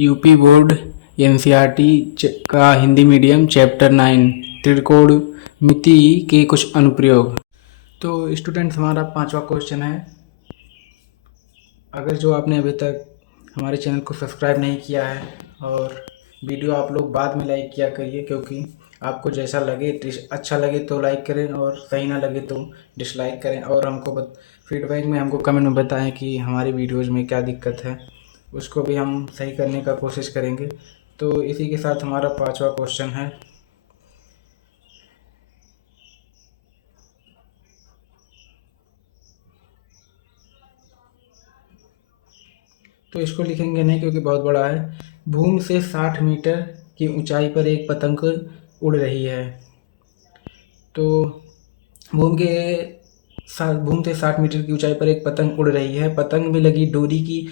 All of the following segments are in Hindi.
यूपी बोर्ड एनसीईआरटी का हिंदी मीडियम चैप्टर 9 त्रिकोणमिति के कुछ अनुप्रयोग। तो स्टूडेंट्स, हमारा 5वां क्वेश्चन है। अगर जो आपने अभी तक हमारे चैनल को सब्सक्राइब नहीं किया है, और वीडियो आप लोग बाद में लाइक किया करिए, क्योंकि आपको जैसा लगे, अच्छा लगे तो लाइक करें और सही ना लगे तो डिसलाइक करें। और हमको फीडबैक में हमको कमेंट में बताएं कि हमारी वीडियोज़ में क्या दिक्कत है, उसको भी हम सही करने का कोशिश करेंगे। तो इसी के साथ हमारा 5वां क्वेश्चन है। तो इसको लिखेंगे नहीं क्योंकि बहुत बड़ा है। भूमि से 60 मीटर की ऊंचाई पर एक पतंग उड़ रही है। तो भूमि से 60 मीटर की ऊंचाई पर एक पतंग उड़ रही है। पतंग में लगी डोरी की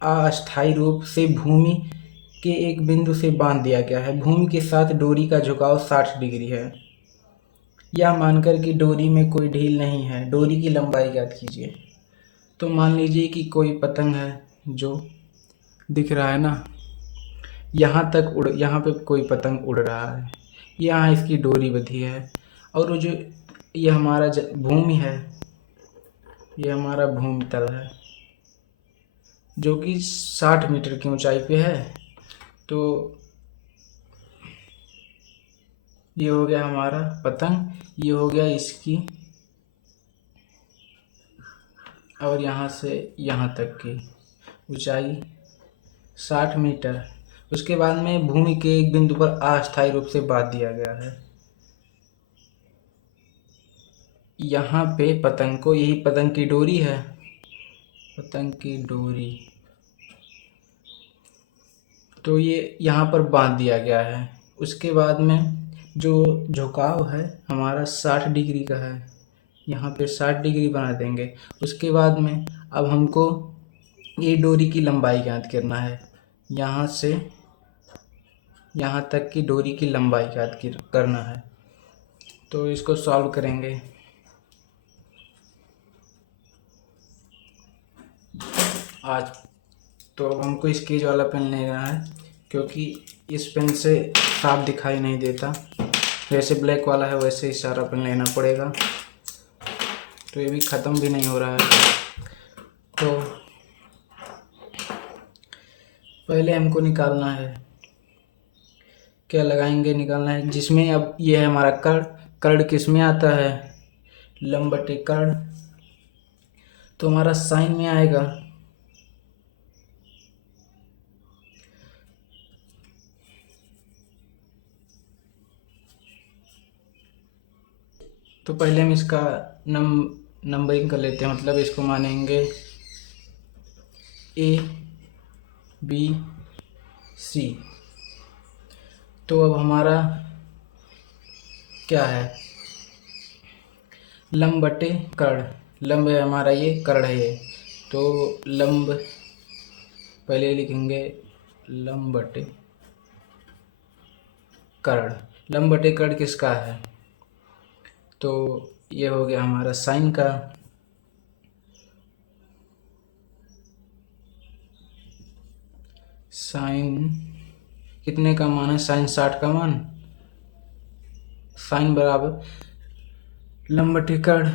अस्थायी रूप से भूमि के एक बिंदु से बांध दिया गया है। भूमि के साथ डोरी का झुकाव 60 डिग्री है। यह मानकर कि डोरी में कोई ढील नहीं है, डोरी की लंबाई ज्ञात कीजिए। तो मान लीजिए कि कोई पतंग है जो दिख रहा है ना, यहाँ पे कोई पतंग उड़ रहा है, यहाँ इसकी डोरी बंधी है, और वो जो ये हमारा भूमि है, ये हमारा भूमि तल है जो कि 60 मीटर की ऊंचाई पे है। तो ये हो गया हमारा पतंग, ये हो गया इसकी, और यहाँ से यहाँ तक की ऊंचाई 60 मीटर। उसके बाद में भूमि के एक बिंदु पर अस्थायी रूप से बांध दिया गया है। यहाँ पे पतंग को, यही पतंग की डोरी है, पतंग की डोरी, तो ये यहाँ पर बांध दिया गया है। उसके बाद में जो झुकाव है हमारा 60 डिग्री का है, यहाँ पे 60 डिग्री बना देंगे। उसके बाद में अब हमको ये डोरी की लंबाई ज्ञात करना है, यहाँ से यहाँ तक की डोरी की लंबाई ज्ञात करना है। तो इसको सॉल्व करेंगे। आज तो अब हमको स्केच वाला पेन लेना है, क्योंकि इस पेन से साफ दिखाई नहीं देता। जैसे ब्लैक वाला है वैसे ही सारा पेन लेना पड़ेगा। तो ये भी ख़त्म भी नहीं हो रहा है। तो पहले हमको निकालना है, क्या लगाएंगे, निकालना है जिसमें, अब ये है हमारा कर्ण। कर्ण किस में आता है, लंब बटे कर्ण, तो हमारा साइन में आएगा। तो पहले हम इसका नंबरिंग कर लेते हैं, मतलब इसको मानेंगे A B C। तो अब हमारा क्या है, लंब बटे कर्ण, लंब है हमारा, ये कर्ण है ये, तो लंब पहले लिखेंगे लंब बटे कर्ण। लंब बटे कर्ण किसका है, तो ये हो गया हमारा साइन का। साइन कितने का मान है, साइन 60 का मान, साइन बराबर लंब बटे कर्ण,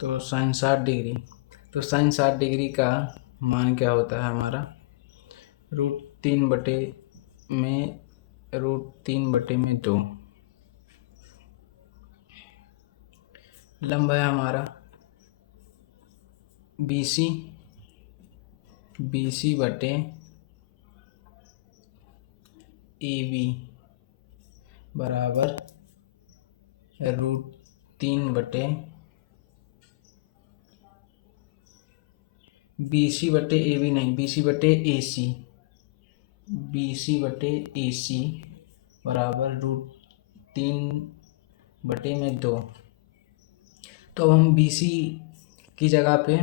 तो साइन 60 डिग्री। तो साइन 60 डिग्री का मान क्या होता है हमारा, √3/2। लंब है हमारा BC, BC बटे AB बराबर √3 BC बटे AB नहीं, BC बटे AC, BC बटे AC बराबर √3/2। तो अब हम BC की जगह पे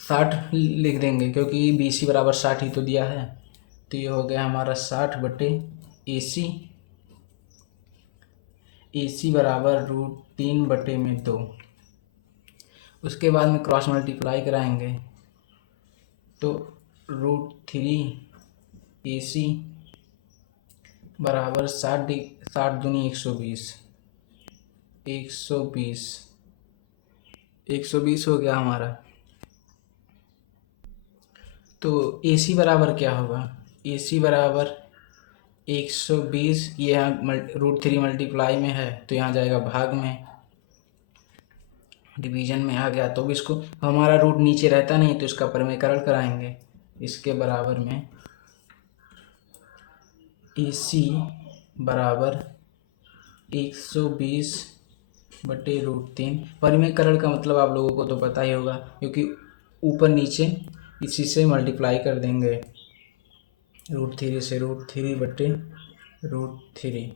60 लिख देंगे, क्योंकि BC बराबर 60 ही तो दिया है। तो ये हो गया हमारा 60/AC, AC बराबर √3/2। उसके बाद में क्रॉस मल्टीप्लाई कराएंगे, तो √3 AC बराबर 60 दूनी 120 120 हो गया हमारा। तो AC बराबर क्या होगा? AC बराबर 120, ये यहाँ √3 मल्टीप्लाई में है तो यहाँ जाएगा भाग में, डिवीजन में आ गया। तो इसको हमारा रूट नीचे रहता नहीं तो इसका परिमेयकरण कराएंगे। इसके बराबर में AC बराबर 120/√3। परिमेयकरण का मतलब आप लोगों को तो पता ही होगा, क्योंकि ऊपर नीचे इसी से मल्टीप्लाई कर देंगे, √3 से √3/√3।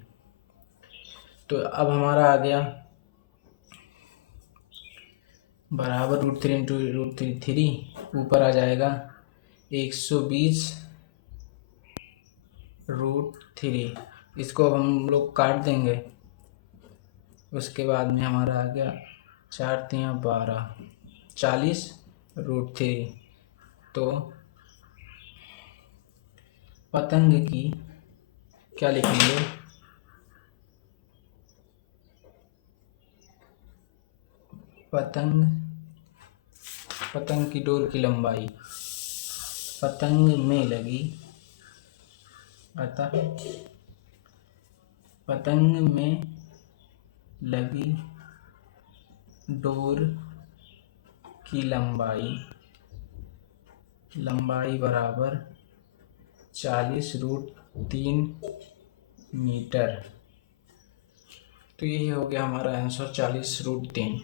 तो अब हमारा आ गया बराबर √3 इंटू √3, ऊपर आ जाएगा 120/√3। इसको अब हम लोग काट देंगे। उसके बाद में हमारा आ गया 4 तिया 12, 40/√3। तो पतंग की क्या लिखेंगे? पतंग की डोर की लंबाई पतंग में लगी, अतः पतंग में लगी डोर की लंबाई बराबर 40√3 मीटर। तो यही हो गया हमारा आंसर 40√3।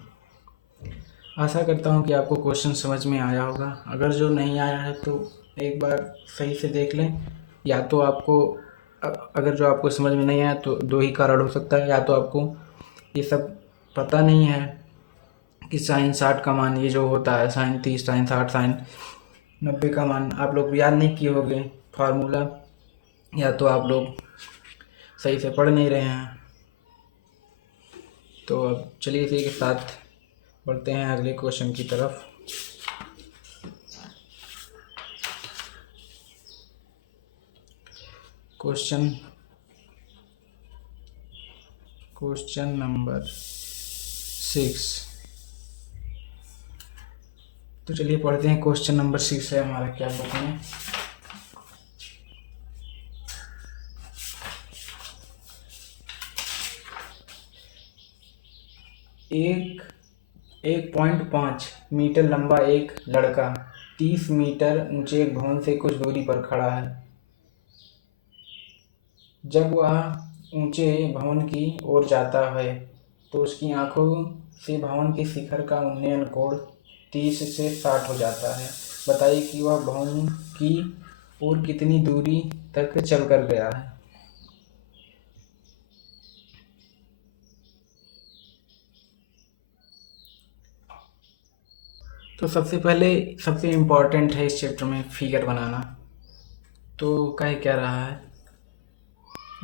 आशा करता हूँ कि आपको क्वेश्चन समझ में आया होगा। अगर जो नहीं आया है तो एक बार सही से देख लें, या तो आपको अगर जो आपको समझ में नहीं आया तो दो ही कारण हो सकता है, या तो आपको ये सब पता नहीं है कि sin 60 का मान ये जो होता है sin 30, sin 60, sin 90 का मान आप लोग याद नहीं किए होंगे फार्मूला, या तो आप लोग सही से पढ़ नहीं रहे हैं। तो अब चलिए इसी के साथ बढ़ते हैं अगले क्वेश्चन की तरफ। Question number 6। तो चलिए पढ़ते हैं। क्वेश्चन नंबर 6 है हमारा, क्या बुक में एक 1.5 मीटर लंबा एक लड़का 30 मीटर ऊंचे एक भवन से कुछ दूरी पर खड़ा है। जब वह ऊंचे भवन की ओर जाता है तो उसकी आंखों से भवन के शिखर का उन्नयन कोण 30 से 60 हो जाता है। बताइए कि वह भवन की ओर कितनी दूरी तक चल कर गया है। तो सबसे पहले सबसे इम्पोर्टेंट है इस चैप्टर में फिगर बनाना। तो कह क्या रहा है,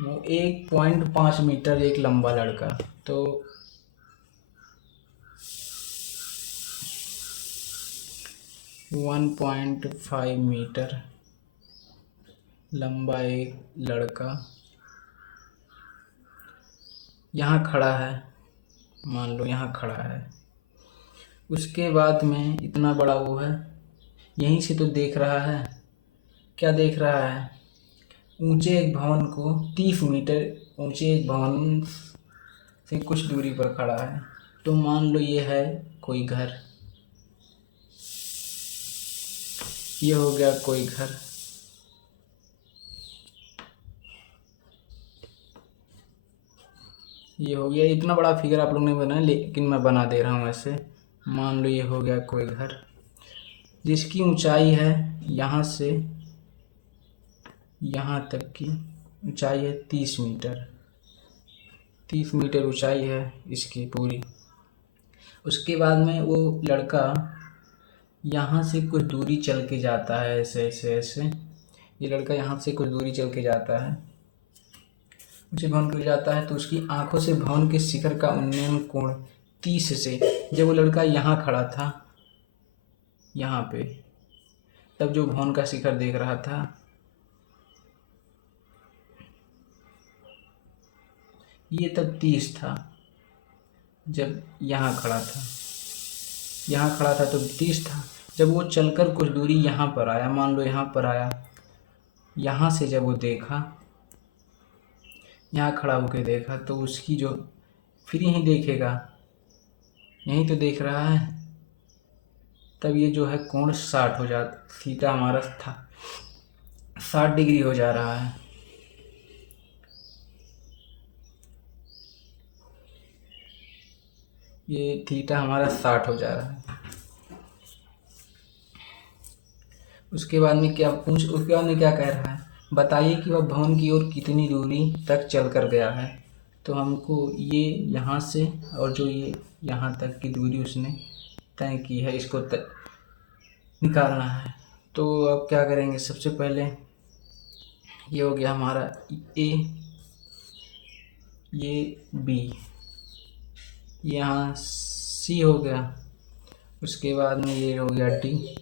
वो 1.5 मीटर एक लंबा लड़का, तो 1.5 मीटर लंबा एक लड़का यहाँ खड़ा है, मान लो यहाँ खड़ा है। उसके बाद में इतना बड़ा वो है, यहीं से तो देख रहा है, क्या देख रहा है, ऊंचे एक भवन को 30 मीटर ऊंचे एक भवन से कुछ दूरी पर खड़ा है। तो मान लो ये है कोई घर, ये हो गया कोई घर। ये हो गया, इतना बड़ा फिगर आप लोग ने बनाया लेकिन मैं बना दे रहा हूँ ऐसे। मान लो ये हो गया कोई घर जिसकी ऊंचाई है यहाँ से यहाँ तक की ऊंचाई है 30 मीटर। 30 मीटर ऊंचाई है इसकी पूरी। उसके बाद में वो लड़का यहाँ से कुछ दूरी चल के जाता है, ऐसे ऐसे ऐसे। ये लड़का यहाँ से कुछ दूरी चल के जाता है, ऊंचे भवन पे जाता है, तो उसकी आंखों से भवन के शिखर का उन्नयन कोण 30 से, जब वो लड़का यहाँ खड़ा था यहाँ पे, तब जो भवन का शिखर देख रहा था, ये तब 30 था जब यहाँ खड़ा था। यहाँ खड़ा था तो 30 था। जब वो चलकर कुछ दूरी यहाँ पर आया, मान लो यहाँ पर आया, यहाँ से जब वो देखा, यहाँ खड़ा होकर देखा, तो उसकी जो फिर यहीं देखेगा, यहीं तो देख रहा है, तब ये जो है कोण 60 हो जाता, थीटा हमारा था 60 डिग्री हो जा रहा है। ये थीटा हमारा 60 हो जा रहा है। उसके बाद में क्या कह रहा है, बताइए कि वह भवन की ओर कितनी दूरी तक चल कर गया है। तो हमको ये यहाँ से और जो ये यहाँ तक की दूरी उसने तय की है, इसको निकालना है। तो अब क्या करेंगे, सबसे पहले ये हो गया हमारा ए, ये बी, यहाँ सी हो गया। उसके बाद में ये हो गया डी,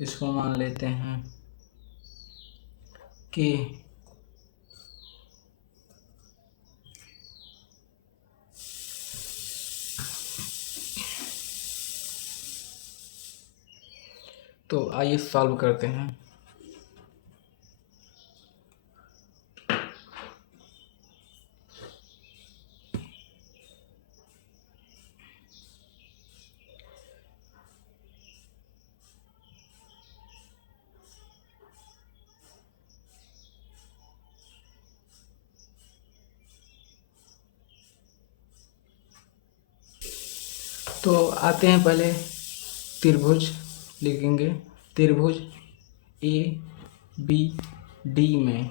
इसको मान लेते हैं के। तो आइए सॉल्व करते हैं। तो आते हैं, पहले त्रिभुज लिखेंगे। त्रिभुज ए बी डी में,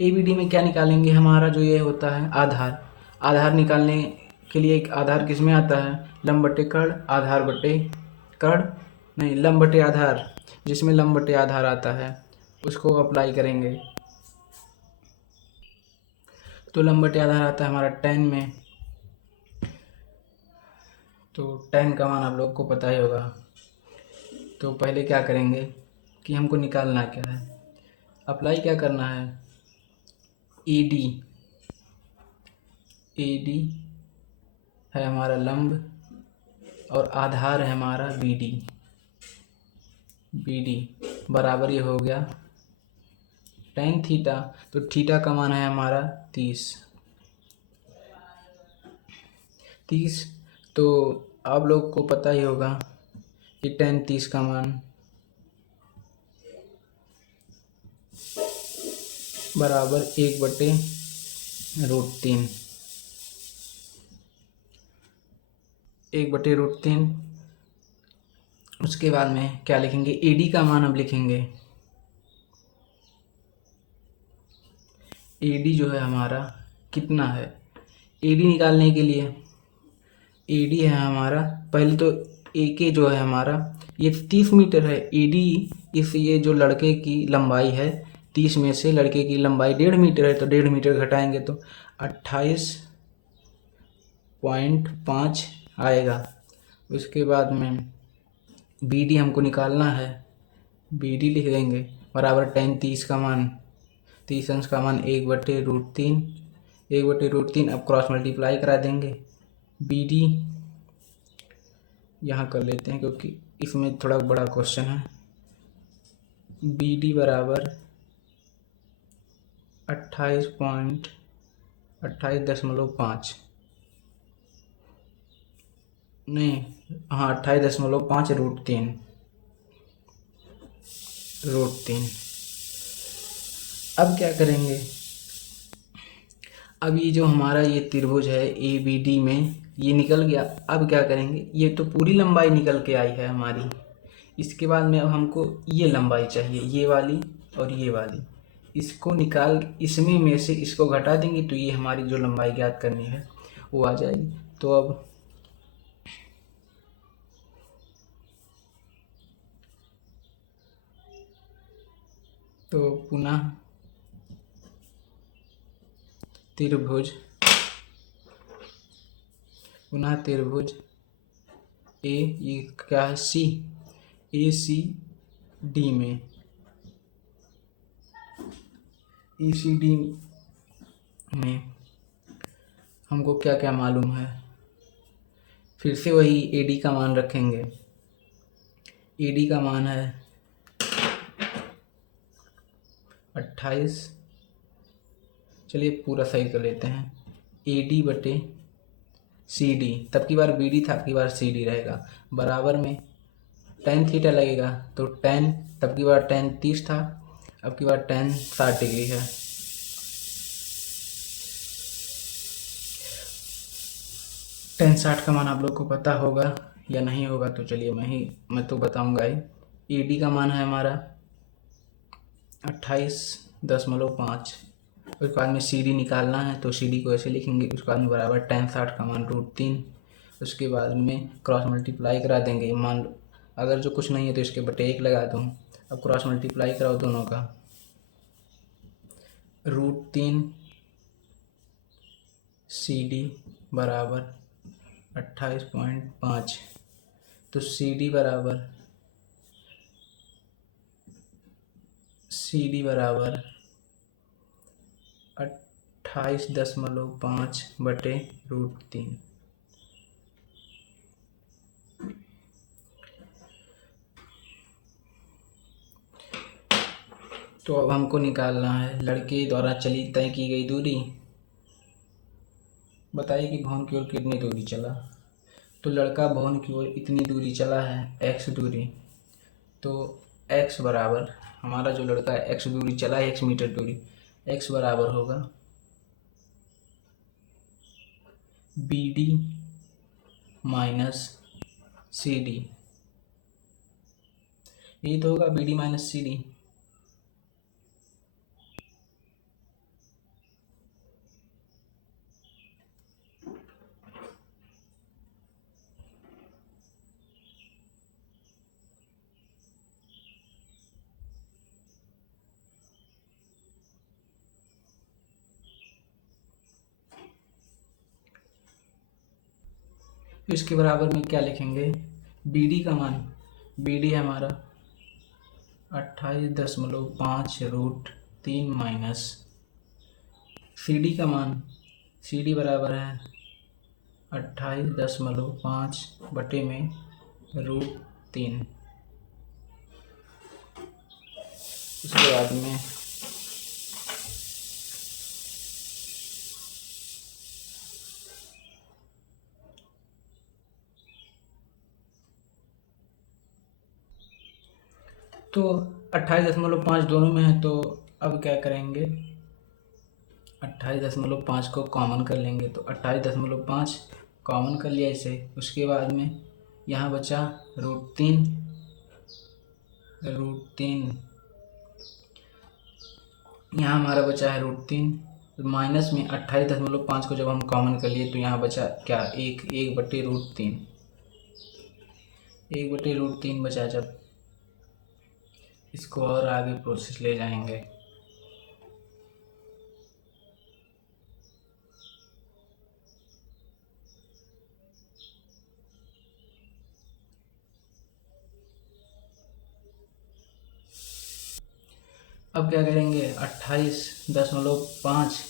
ए बी डी में क्या निकालेंगे, हमारा जो ये होता है आधार। आधार निकालने के लिए एक आधार किस में आता है, लंब बटे कर्ण, आधार बटे कर्ण, नहीं लंब बटे आधार, जिसमें लंब बटे आधार आता है उसको अप्लाई करेंगे। तो लंब बटे आधार आता है हमारा 10 में। तो 10 का मान आप लोग को पता ही होगा। तो पहले क्या करेंगे कि हमको निकालना क्या है, अप्लाई क्या करना है, ए डी है हमारा लंब और आधार है हमारा बी डी बराबर ये हो गया tan थीटा। तो थीटा का मान है हमारा 30। तो आप लोग को पता ही होगा कि tan 30 का मान बराबर 1/√3। 1/√3। उसके बाद में क्या लिखेंगे, AD का मान अब लिखेंगे। AD जो है हमारा कितना है, AD निकालने के लिए AD है हमारा, पहले तो AK जो है हमारा ये 30 मीटर है। AD इस ये जो लड़के की लंबाई है, 30 में से लड़के की लंबाई 1.5 मीटर है, तो 1.5 मीटर घटाएंगे तो 28.5 आएगा। उसके बाद में BD हमको निकालना है, BD लिख देंगे बराबर tan 30 का मान, 30 अंश का मान 1/√3। 1/√3 अब क्रॉस मल्टीप्लाई करा देंगे। BD यहाँ कर लेते हैं क्योंकि इसमें थोड़ा बड़ा क्वेश्चन है। BD बराबर 28.5 नहीं, हाँ 28.5√3। अब क्या करेंगे, अब ये जो हमारा ये त्रिभुज है ABD में ये निकल गया। अब क्या करेंगे, ये तो पूरी लंबाई निकल के आई है हमारी। इसके बाद में अब हमको ये लंबाई चाहिए, ये वाली और ये वाली, इसको निकाल, इसमें में से इसको घटा देंगे तो ये हमारी जो लंबाई ज्ञात करनी है वो आ जाएगी। तो अब पुनः त्रिभुज ए, ये क्या है, AC डी में, ECD में हमको क्या क्या मालूम है। फिर से वही AD का मान रखेंगे। AD का मान है 28, चलिए पूरा सही कर लेते हैं, AD बटे CD, तब की बार BD था, अब की बार CD रहेगा, बराबर में tan थीटा लगेगा, तो tan, तब की बार tan 30 था, अब की बार tan 60 डिग्री है। tan 60 का मान आप लोग को पता होगा या नहीं होगा, तो चलिए मैं तो बताऊंगा ही। AD का मान है हमारा 28.5, उसके बाद में CD निकालना है, तो CD को ऐसे लिखेंगे, उसके बाद में बराबर tan 60 का मान √3, उसके बाद में क्रॉस मल्टीप्लाई करा देंगे, मान लो अगर जो कुछ नहीं है तो इसके बटे 1 लगा दूँ। अब क्रॉस मल्टीप्लाई कराओ दोनों का, √3 CD बराबर 28.5, तो CD बराबर 28.5 बटे √3। तो अब हमको निकालना है लड़के द्वारा चली तय की गई दूरी। बताइए कि भवन की ओर कितनी दूरी चला। तो लड़का भवन की ओर इतनी दूरी चला है, x दूरी, तो x बराबर, हमारा जो लड़का है x दूरी चला है, x मीटर दूरी, x बराबर होगा BD माइनस CD। यही तो होगा BD माइनस CD। इसके बराबर में क्या लिखेंगे, BD का मान, BD है हमारा 28.5 √3 माइनस CD का मान, CD बराबर है 28.5 बटे में √3। इसके बाद में तो 28.5 दोनों में है, तो अब क्या करेंगे, 28.5 को कॉमन कर लेंगे, तो 28.5 कॉमन कर लिया इसे। उसके बाद में यहाँ बचा √3, यहाँ हमारा बचा है √3, माइनस में 28.5 को जब हम कॉमन कर लिए तो यहाँ बचा क्या, एक बटे √3, 1/√3 बचा। जब इसको और आगे प्रोसेस ले जाएंगे, अब क्या करेंगे, 28.5,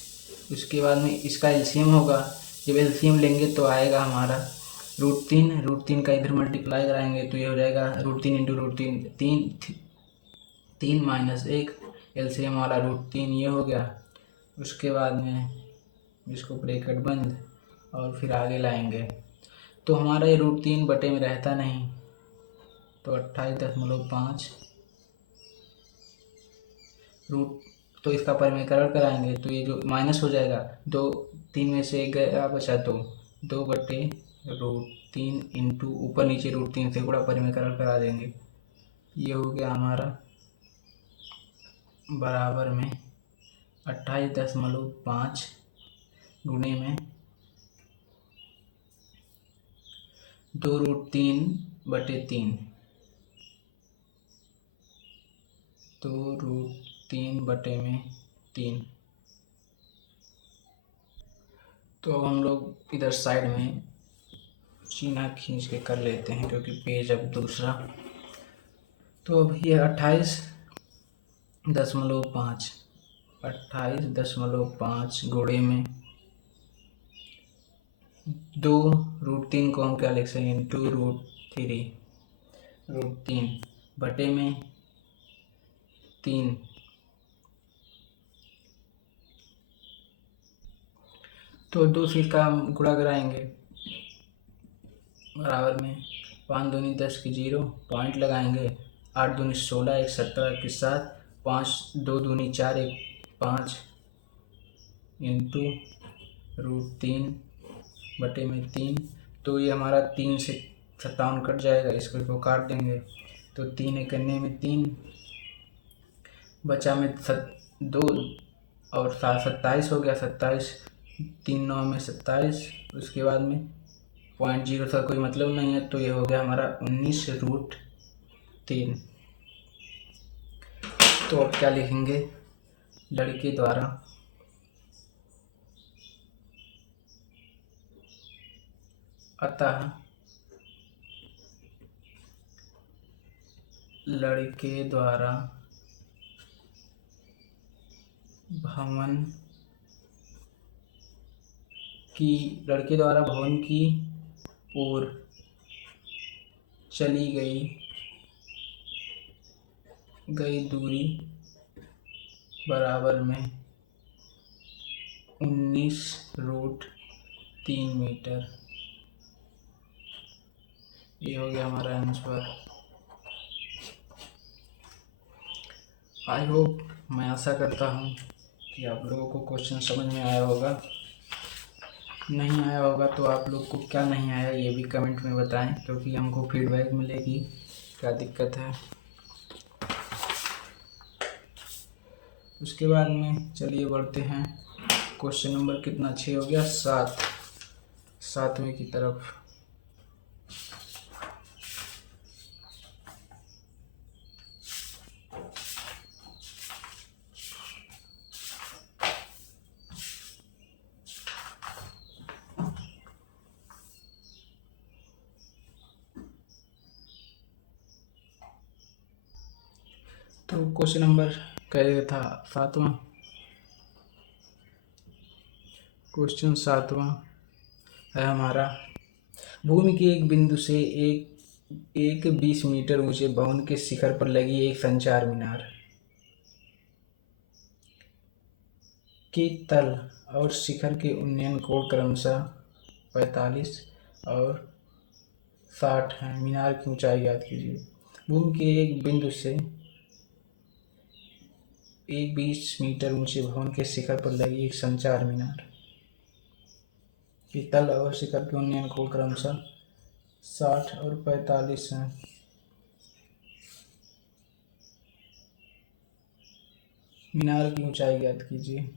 उसके बाद में इसका एलसीएम होगा, जब एलसीएम लेंगे तो आएगा हमारा √3 का इधर मल्टीप्लाई कराएंगे तो ये हो जाएगा √3 इंटू √3, 3 माइनस 1, एलसीएम वाला √3 ये हो गया। उसके बाद में इसको ब्रैकेट बंद और फिर आगे लाएंगे, तो हमारा ये √3 बटे में रहता नहीं, तो 28.5 रूट, तो इसका परिमेयकरण कराएंगे तो ये जो माइनस हो जाएगा, 3 में से 1 गया, बचा 2 बटे √3 इंटू ऊपर नीचे √3 से गुणा परिमेयकरण करा देंगे, ये हो गया हमारा बराबर में 28.5 गुणे में 2√3/3, 2√3/3। तो अब हम लोग इधर साइड में चिन्ह खींच के कर लेते हैं, क्योंकि पेज अब दूसरा तो अब ये 28.5 28.5 गुणे में 2√3 को हम क्या लिख सकते हैं, 2√3 √3 बटे में 3। तो 2 से इसका हम गुणा कराएंगे, बराबर में 5 दूनी 10 की 0, पॉइंट लगाएंगे, 8 दूनी 16, 1 17 के साथ 5 2 दूनी 4, 1 5 इंटू √3 बटे में 3। तो ये हमारा 3 से 57 कट जाएगा, इसको काट देंगे। तो 3 एकन्ने में 3 बचा में 2 और 7 27 हो गया, 27 3 9 में 27। उसके बाद में 0.0 का कोई मतलब नहीं है, तो ये हो गया हमारा 19√3। तो अब क्या लिखेंगे, लड़के द्वारा अतः लड़के द्वारा भवन की ओर चली गई दूरी बराबर में 19√3 मीटर। ये हो गया हमारा आंसर। आई होप, मैं आशा करता हूँ कि आप लोगों को क्वेश्चन समझ में आया होगा। नहीं आया होगा तो आप लोग को क्या नहीं आया ये भी कमेंट में बताएं, क्योंकि हमको फीडबैक मिलेगी क्या दिक्कत है। उसके बाद में चलिए बढ़ते हैं, क्वेश्चन नंबर कितना 6 हो गया, 7वें की तरफ। तो क्वेश्चन नंबर क्या था, 7वां। क्वेश्चन 7वां है हमारा, भूमि के एक बिंदु से एक 20 मीटर ऊंचे भवन के शिखर पर लगी एक संचार मीनार के तल और शिखर के उन्नयन कोण क्रमशः 45 और 60 है। मीनार की ऊंचाई ज्ञात कीजिए। भूमि के एक बिंदु से एक 20 मीटर ऊंचे भवन के शिखर पर लगी एक संचार मीनार के तल और शिखर के उन्नयन कोण क्रमशः 60 और 45 हैं। मीनार की ऊंचाई ज्ञात कीजिए।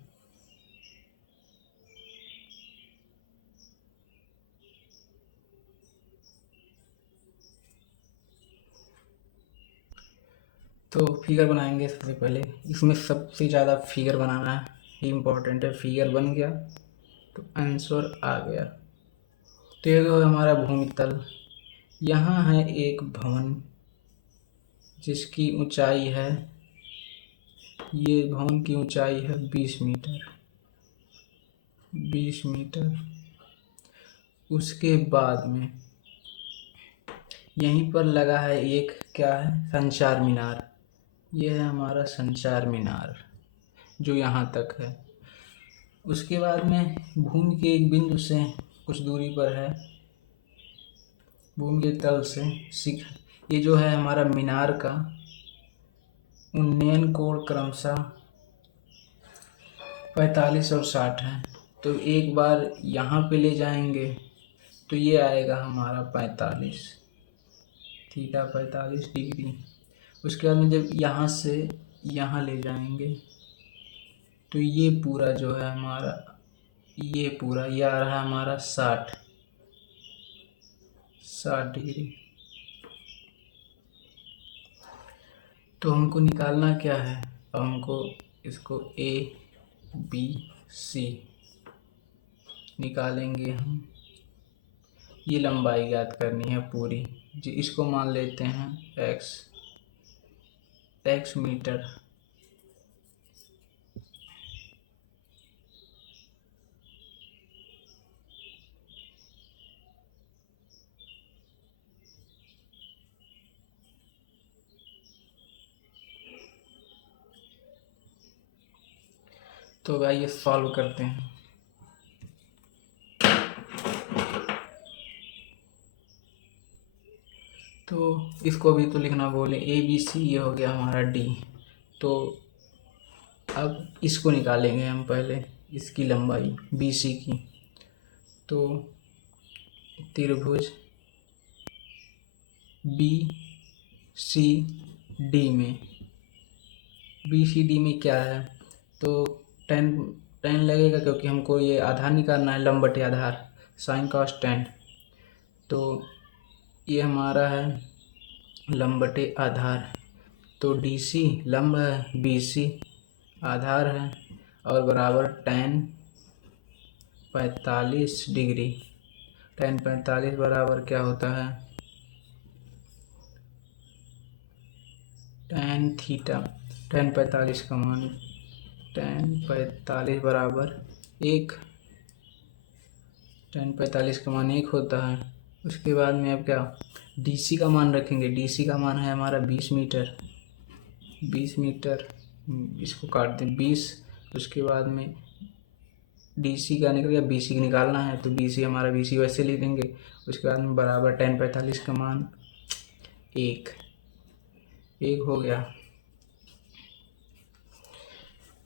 तो फिगर बनाएंगे सबसे पहले। इसमें सबसे ज़्यादा फिगर बनाना ही इम्पोर्टेंट है। फिगर बन गया तो आंसर आ गया। तो ये हमारा भूमि तल, यहाँ है एक भवन जिसकी ऊंचाई है, ये भवन की ऊंचाई है 20 मीटर। 20 मीटर। उसके बाद में यहीं पर लगा है एक, क्या है, संचार मीनार। ये है हमारा संचार मीनार जो यहाँ तक है। उसके बाद में भूमि के एक बिंदु से कुछ दूरी पर है, भूमि के तल से शिखर, ये जो है हमारा मीनार का उन्नयन कोण क्रमशः 45 और 60 है। तो एक बार यहाँ पे ले जाएंगे तो ये आएगा हमारा 45 थीटा 45 डिग्री। उसके बाद में जब यहाँ से यहाँ ले जाएंगे तो ये पूरा जो है हमारा, ये पूरा ये आ रहा है हमारा 60 डिग्री। तो हमको निकालना क्या है, अब हमको इसको ABC निकालेंगे हम। ये लंबाई ज्ञात करनी है पूरी, जो इसको मान लेते हैं x। x metre. तो आइए सॉल्व करते हैं। तो इसको भी तो लिखना बोले, ए बी सी, ये हो गया हमारा डी। तो अब इसको निकालेंगे हम पहले, इसकी लंबाई बी सी की। तो त्रिभुज बी सी डी में, बी सी डी में क्या है, तो टेन टेन लगेगा, क्योंकि हमको ये आधार निकालना है, लंब बटे आधार, साइन कॉस टेन। तो ये हमारा है लंब बटे आधार। तो डी सी लंब है, बी सी आधार है, और बराबर टेन 45 डिग्री। टेन 45 बराबर क्या होता है, टेन थीटा। टेन 45 का मान, टेन 45 बराबर 1। टेन 45 का मान 1 होता है। उसके बाद में अब क्या, डी सी का मान रखेंगे। डी सी का मान है हमारा 20 मीटर। 20 मीटर, इसको काट दें 20। उसके बाद में डी सी का निकल गया, बी सी निकालना है, तो बी सी हमारा, बी सी वैसे लिख देंगे। उसके बाद में बराबर टेन 45 का मान 1 हो गया।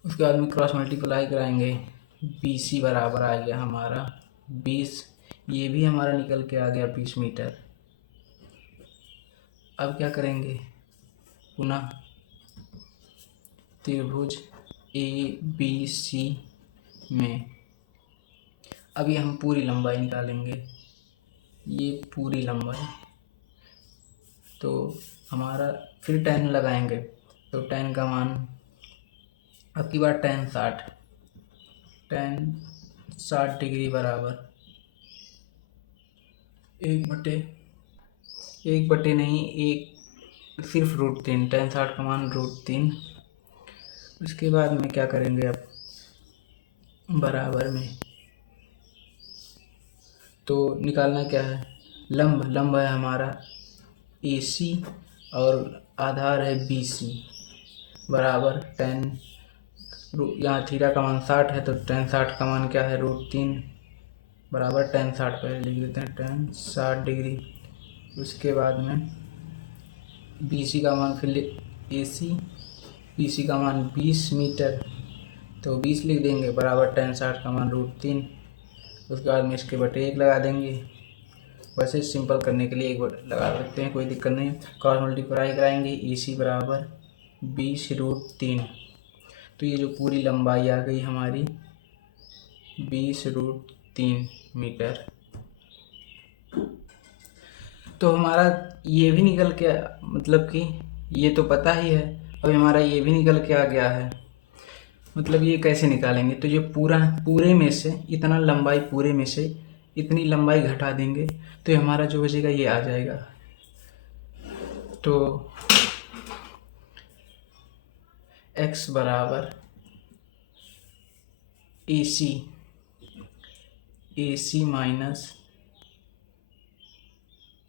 उसके बाद में क्रॉस मल्टीप्लाई कराएंगे, बी सी बराबर आ गया हमारा 20। ये भी हमारा निकल के आ गया 20 मीटर। अब क्या करेंगे, पुनः त्रिभुज ए बी सी में अभी हम पूरी लंबाई निकालेंगे, ये पूरी लंबाई। तो हमारा फिर टेन लगाएंगे, तो टेन का मान अब की बार टेन 60 डिग्री बराबर 1 बटे नहीं, 1 सिर्फ √3। टेन 60 का मान √3। उसके बाद में क्या करेंगे, अब बराबर में तो निकालना क्या है, लंब है हमारा ए सी और आधार है बी सी, बराबर टेन, यहाँ थीटा का मान 60 है, तो टेन 60 का मान क्या है, √3 बराबर टेन 60 पहले लिख देते हैं, टेन 60 डिग्री। उसके बाद में बी सी का मान फिर ए सी, बी सी का मान 20 मीटर, तो 20 लिख देंगे, बराबर टेन 60 का मान √3। उसके बाद में इसके बटे 1 लगा देंगे। वैसे सिंपल करने के लिए 1 लगा सकते हैं, कोई दिक्कत नहीं। क्रॉस मल्टीप्लाई कराएंगे, ए सी बराबर 20√3। तो ये जो पूरी लंबाई आ गई हमारी 20√3 मीटर। तो हमारा ये भी निकल के, मतलब कि ये तो पता ही है, अब हमारा ये भी निकल के आ गया है। मतलब ये कैसे निकालेंगे, तो ये पूरे में से इतना लंबाई, पूरे में से इतनी लंबाई घटा देंगे, तो ये हमारा जो बचेगा ये आ जाएगा। तो x बराबर ए सी माइनस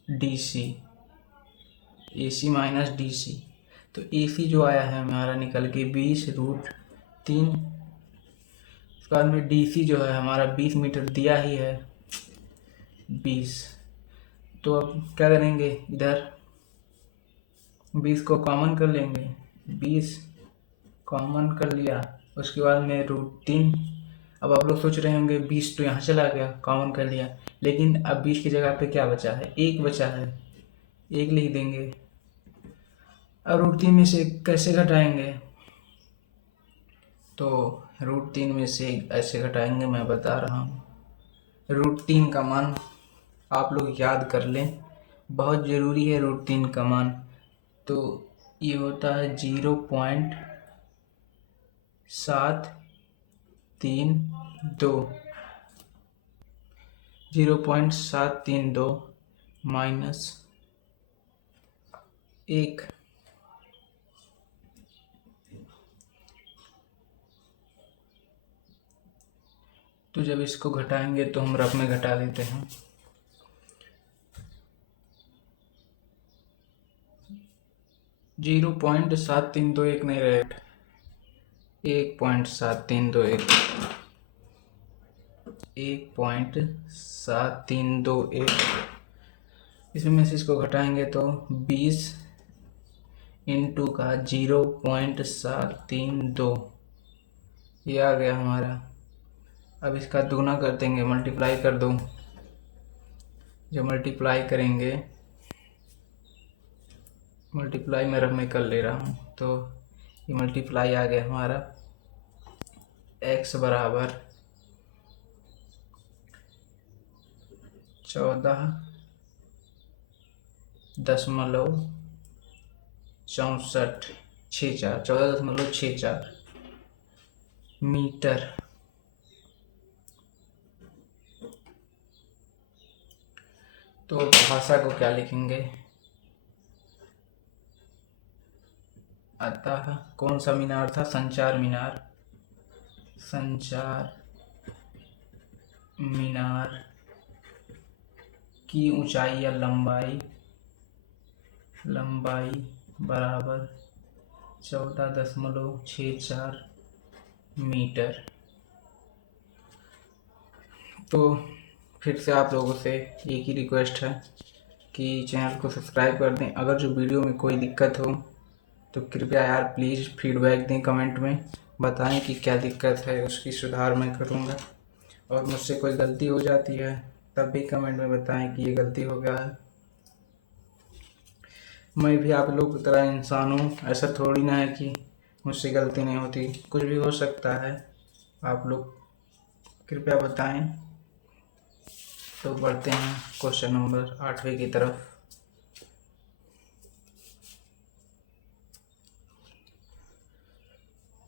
डी सी, तो ए सी जो आया है हमारा निकल के 20√3। उसके बाद में डी सी जो है हमारा 20 मीटर दिया ही है, 20। तो अब क्या करेंगे, इधर 20 को कॉमन कर लेंगे, 20 कॉमन कर लिया। उसके बाद में √3। अब आप लोग सोच रहे होंगे 20 तो यहाँ चला गया, कॉमन कर लिया, लेकिन अब 20 की जगह पे क्या बचा है, 1 बचा है, 1 लिख देंगे। अब √3 में से कैसे घटाएंगे, तो √3 में से ऐसे घटाएंगे, मैं बता रहा हूँ। √3 का मान आप लोग याद कर लें, बहुत ज़रूरी है √3 का मान। तो ये होता है 0.732 माइनस 1। तो जब इसको घटाएंगे तो हम रफ में घटा देते हैं। 0.7321 नहीं रहेगा, 1.7321, 1.7321। इसमें से इसको घटाएंगे तो 20 इंटू का 0.732, ये आ गया हमारा। अब इसका दुगना कर देंगे, मल्टीप्लाई कर दो। जब मल्टीप्लाई करेंगे, मल्टीप्लाई मैं रफ में कर ले रहा हूँ, तो ये मल्टीप्लाई आ गया हमारा। x बराबर 14.64 मीटर। तो भाषा को क्या लिखेंगे? अतः कौन सा मीनार था? संचार मीनार। संचार मीनार की ऊंचाई या लंबाई बराबर 14.64 मीटर। तो फिर से आप लोगों से एक ही रिक्वेस्ट है कि चैनल को सब्सक्राइब कर दें। अगर जो वीडियो में कोई दिक्कत हो तो कृपया यार प्लीज़ फीडबैक दें, कमेंट में बताएं कि क्या दिक्कत है, उसकी सुधार मैं करूँगा। और मुझसे कोई गलती हो जाती है तब भी कमेंट में बताएं कि ये गलती हो गया है। मैं भी आप लोग की तरह इंसान हूँ, ऐसा थोड़ी ना है कि मुझसे गलती नहीं होती, कुछ भी हो सकता है। आप लोग कृपया बताएं। तो बढ़ते हैं क्वेश्चन नंबर 8वें की तरफ।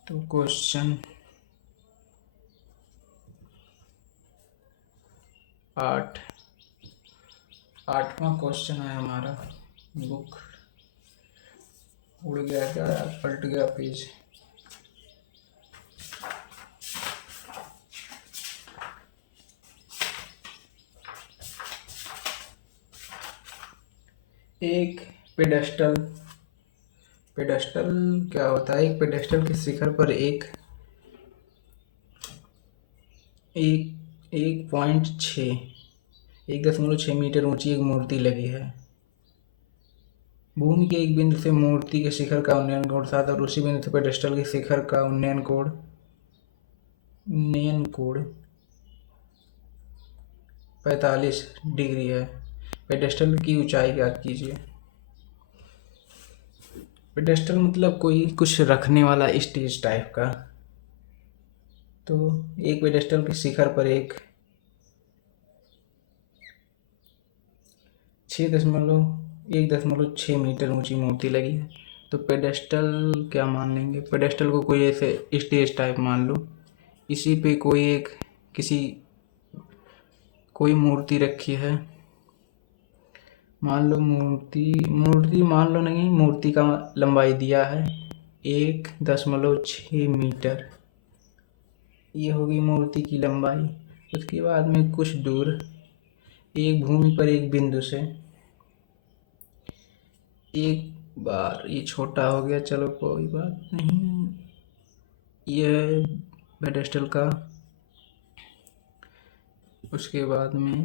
तो क्वेश्चन 8वां क्वेश्चन है हमारा। बुक उड़ गया क्या, पलट गया पेज। एक पेडेस्टल क्या होता है? एक पेडेस्टल के शिखर पर एक 1.6 मीटर ऊंची एक मूर्ति लगी है। भूमि के एक बिंदु से मूर्ति के शिखर का उन्नयन कोण 7 और उसी बिंदु से पेडेस्टल के शिखर का उन्नयन कोण 45 डिग्री है। पेडेस्टल की ऊंचाई ज्ञात कीजिए। पेडेस्टल मतलब कोई कुछ रखने वाला स्टेज टाइप का। तो एक पेडेस्टल के शिखर पर एक 1.6 मीटर ऊंची मूर्ति लगी है। तो पेडेस्टल क्या मान लेंगे? पेडेस्टल को कोई ऐसे स्टेज टाइप मान लो, इसी पे कोई मूर्ति रखी है। मान लो मूर्ति मान लो नहीं, मूर्ति का लंबाई दिया है 1.6 मीटर, ये होगी मूर्ति की लंबाई। उसके बाद में कुछ दूर एक भूमि पर एक बिंदु से एक बार, ये छोटा हो गया, चलो कोई बात नहीं। यह पेडेस्टल का, उसके बाद में,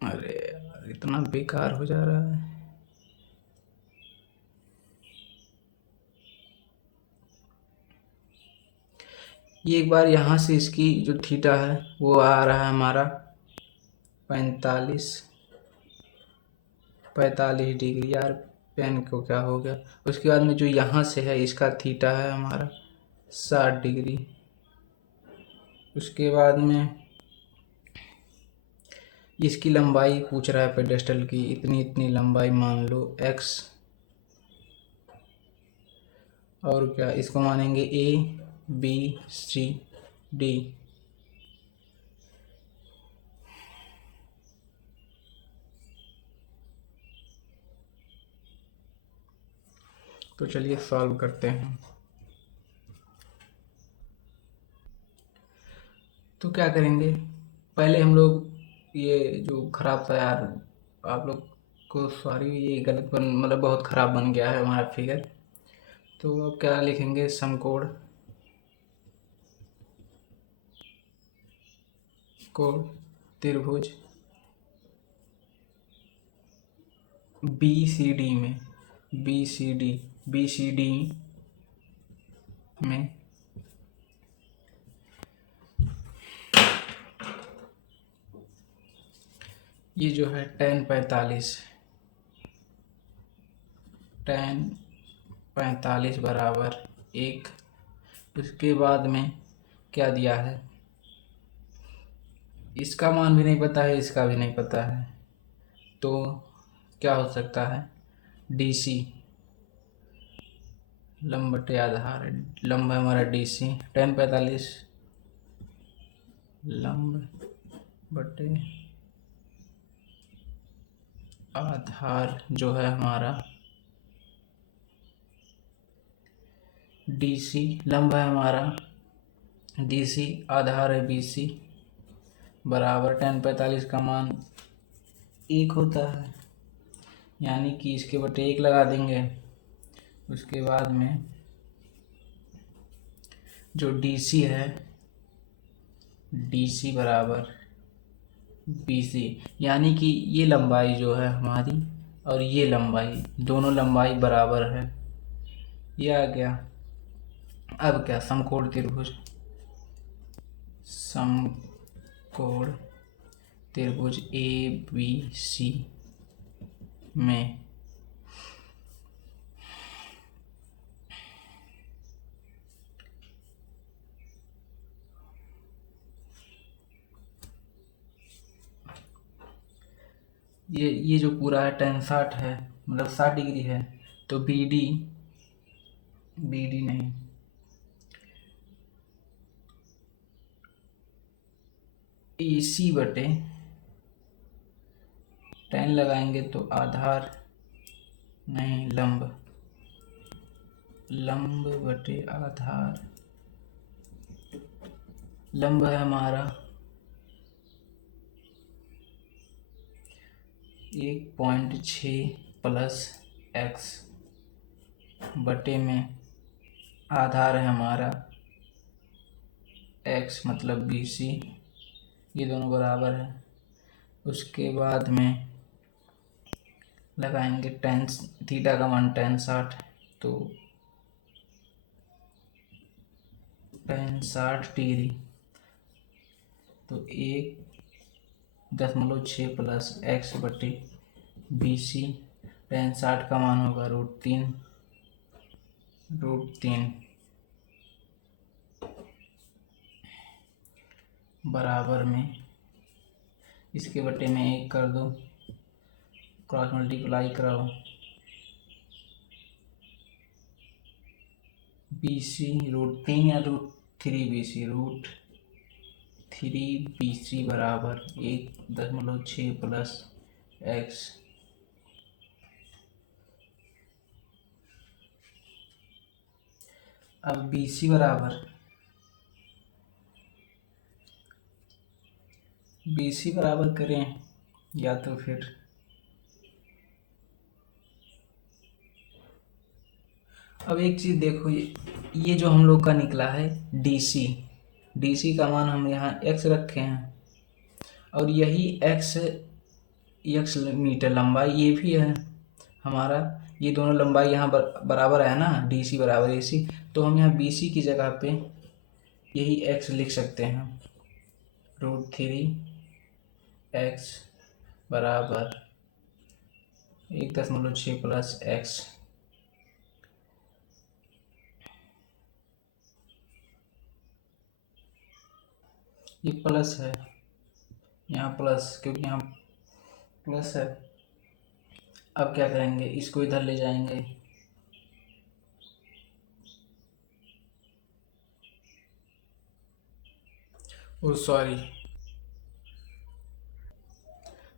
अरे यार इतना बेकार हो जा रहा है। ये एक बार यहाँ से इसकी जो थीटा है वो आ रहा है हमारा 45 डिग्री। यार पेन को क्या हो गया? उसके बाद में जो यहाँ से है इसका थीटा है हमारा 60 डिग्री। उसके बाद में इसकी लंबाई पूछ रहा है पेडेस्टल की, इतनी लंबाई मान लो x, और क्या इसको मानेंगे ABCD। तो चलिए सॉल्व करते हैं। तो क्या करेंगे, पहले हम लोग ये जो ख़राब था यार, आप लोग को सॉरी, ये गलत बन मतलब बहुत ख़राब बन गया है हमारा फिगर। तो अब क्या लिखेंगे, समकोण कोण त्रिभुज बी सी डी में बी सी डी में ये जो है tan 45 बराबर 1। उसके बाद में क्या दिया है, इसका मान भी नहीं पता है, इसका भी नहीं पता है। तो क्या हो सकता है, DC लंब बटे आधार, लंब है हमारा DC, tan 45 लंब बटे आधार जो है हमारा DC, लंब है हमारा DC, आधार है BC, बराबर tan 45 का मान 1 होता है, यानी कि इसके बटे 1 लगा देंगे। उसके बाद में जो DC है, DC बराबर BC, यानी कि ये लंबाई जो है हमारी और ये लंबाई, दोनों लंबाई बराबर है। ये आ गया। अब क्या, समकोण त्रिभुज ABC में ये जो पूरा है tan 60 है, मतलब 60 डिग्री है। तो BD नहीं, AC बटे tan लगाएंगे तो आधार नहीं, लंब बटे आधार, लंब है हमारा 1.6 प्लस x बटे में आधार है हमारा x मतलब BC, ये दोनों बराबर है। उसके बाद में लगाएंगे tan थीटा का मान tan 60, तो tan 60 डिग्री, तो 1.6 प्लस x बटे BC, tan 60 का मान होगा √3 बराबर में, इसके बटे में 1 कर दो, क्रॉस मल्टीप्लाई कराओ, BC √3 या √3BC बराबर 1.6 प्लस x। अब BC बराबर करें, या तो फिर अब एक चीज़ देखो, ये जो हम लोग का निकला है DC का मान हम यहाँ x रखे हैं, और यही x मीटर लंबाई ये भी है हमारा, ये दोनों लंबाई यहाँ बराबर है ना, DC बराबर AC। तो हम यहाँ BC की जगह पे यही x लिख सकते हैं, √3x बराबर 1.6 प्लस x। ये प्लस है, यहाँ प्लस, क्योंकि यहाँ प्लस है। अब क्या करेंगे, इसको इधर ले जाएंगे, ओ सॉरी,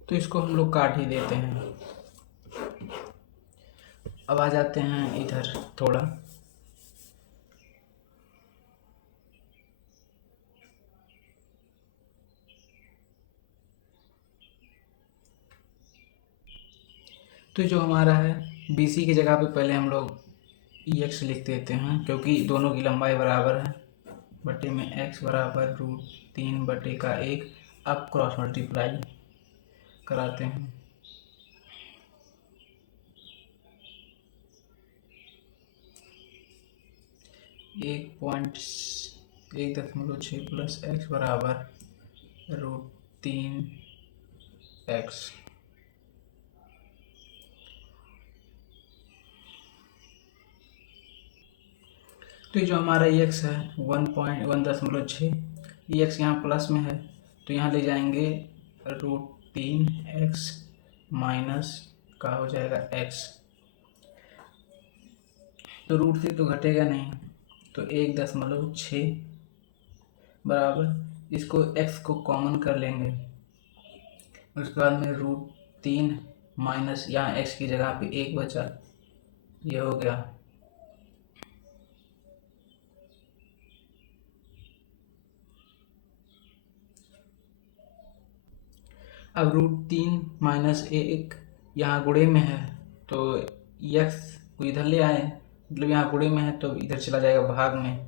तो इसको हम लोग काट ही देते हैं। अब आ जाते हैं इधर थोड़ा, तो जो हमारा है BC की जगह पे पहले हम लोग EX लिख देते हैं, क्योंकि दोनों की लंबाई बराबर है, बटे में x बराबर √3/1। अब क्रॉस मल्टीप्लाई कराते हैं। 1.6 प्लस x बराबर √3x। तो ये जो हमारा EX है 1.6, EX यहाँ प्लस में है तो यहाँ ले जाएंगे √3x माइनस का हो जाएगा x। तो रूट से तो घटेगा नहीं, तो 1.6 बराबर, इसको x को कॉमन कर लेंगे, उसके बाद में √3 माइनस यहाँ x की जगह पे 1 बचा, ये हो गया। अब √3 माइनस 1 यहाँ गुणे में है तो x को इधर ले आए, मतलब यहाँ गुणे में है तो इधर चला जाएगा भाग में,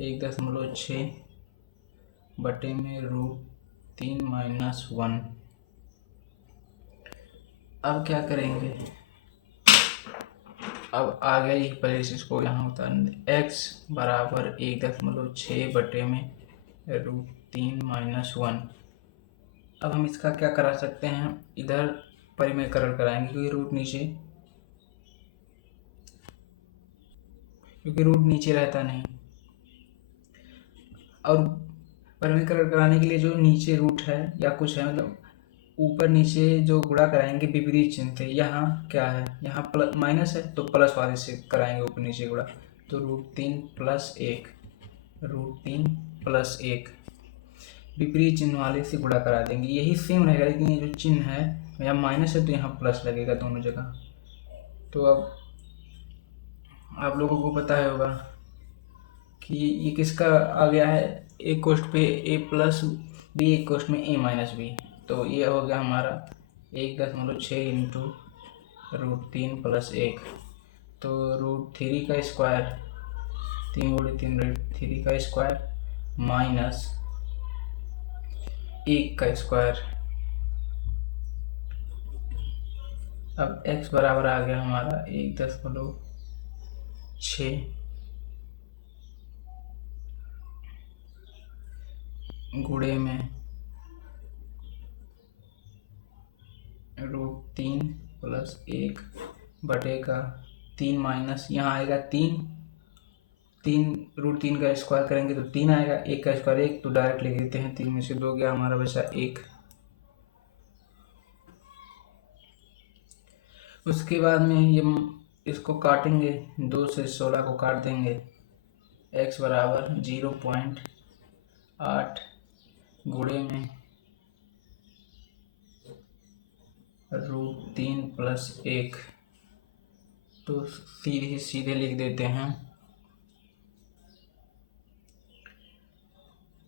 1.6 बटे में √3 माइनस 1। अब क्या करेंगे, अब आगे ही पहले इसको यहाँ उतारेंगे, x बराबर 1.6 बटे में √3 माइनस 1। अब हम इसका क्या करा सकते हैं, इधर परिमेयकरण कराएंगे, क्योंकि रूट नीचे रहता नहीं, और परिमेयकरण कराने के लिए जो नीचे रूट है या कुछ है, मतलब ऊपर नीचे जो गुणा कराएंगे विपरीत चिन्ह थे, यहाँ क्या है, यहाँ प्लस माइनस है तो प्लस वाले से कराएंगे ऊपर नीचे गुणा, तो √3 प्लस 1, √3 प्लस 1 विपरीत चिन्ह वाले से गुणा करा देंगे। यही सेम रहेगा, लेकिन ये जो चिन्ह है यहाँ माइनस है तो यहाँ प्लस लगेगा दोनों जगह। तो अब आप लोगों को पता होगा कि ये किसका आ गया है, एक कोष्ठ पे a प्लस बी, एक कोष्ठ में a माइनस बी, तो ये हो गया हमारा 1.6 इंटू √3 प्लस 1, तो √3 का स्क्वायर, 3 × 3 √3 का स्क्वायर माइनस 1 का स्क्वायर। अब x बराबर आ गया हमारा 1.6 गुणे में √3 प्लस 1 बटे का 3 माइनस यहाँ आएगा 3 √3 का स्क्वायर करेंगे तो 3 आएगा, 1 का स्क्वायर 1, तो डायरेक्ट लिख देते हैं, 3 में से 2 गया, हमारा बचा 1। उसके बाद में ये इसको काटेंगे, 2 से 16 को काट देंगे, x बराबर 0.8 गुणे में √3 प्लस 1, तो सीधे लिख देते हैं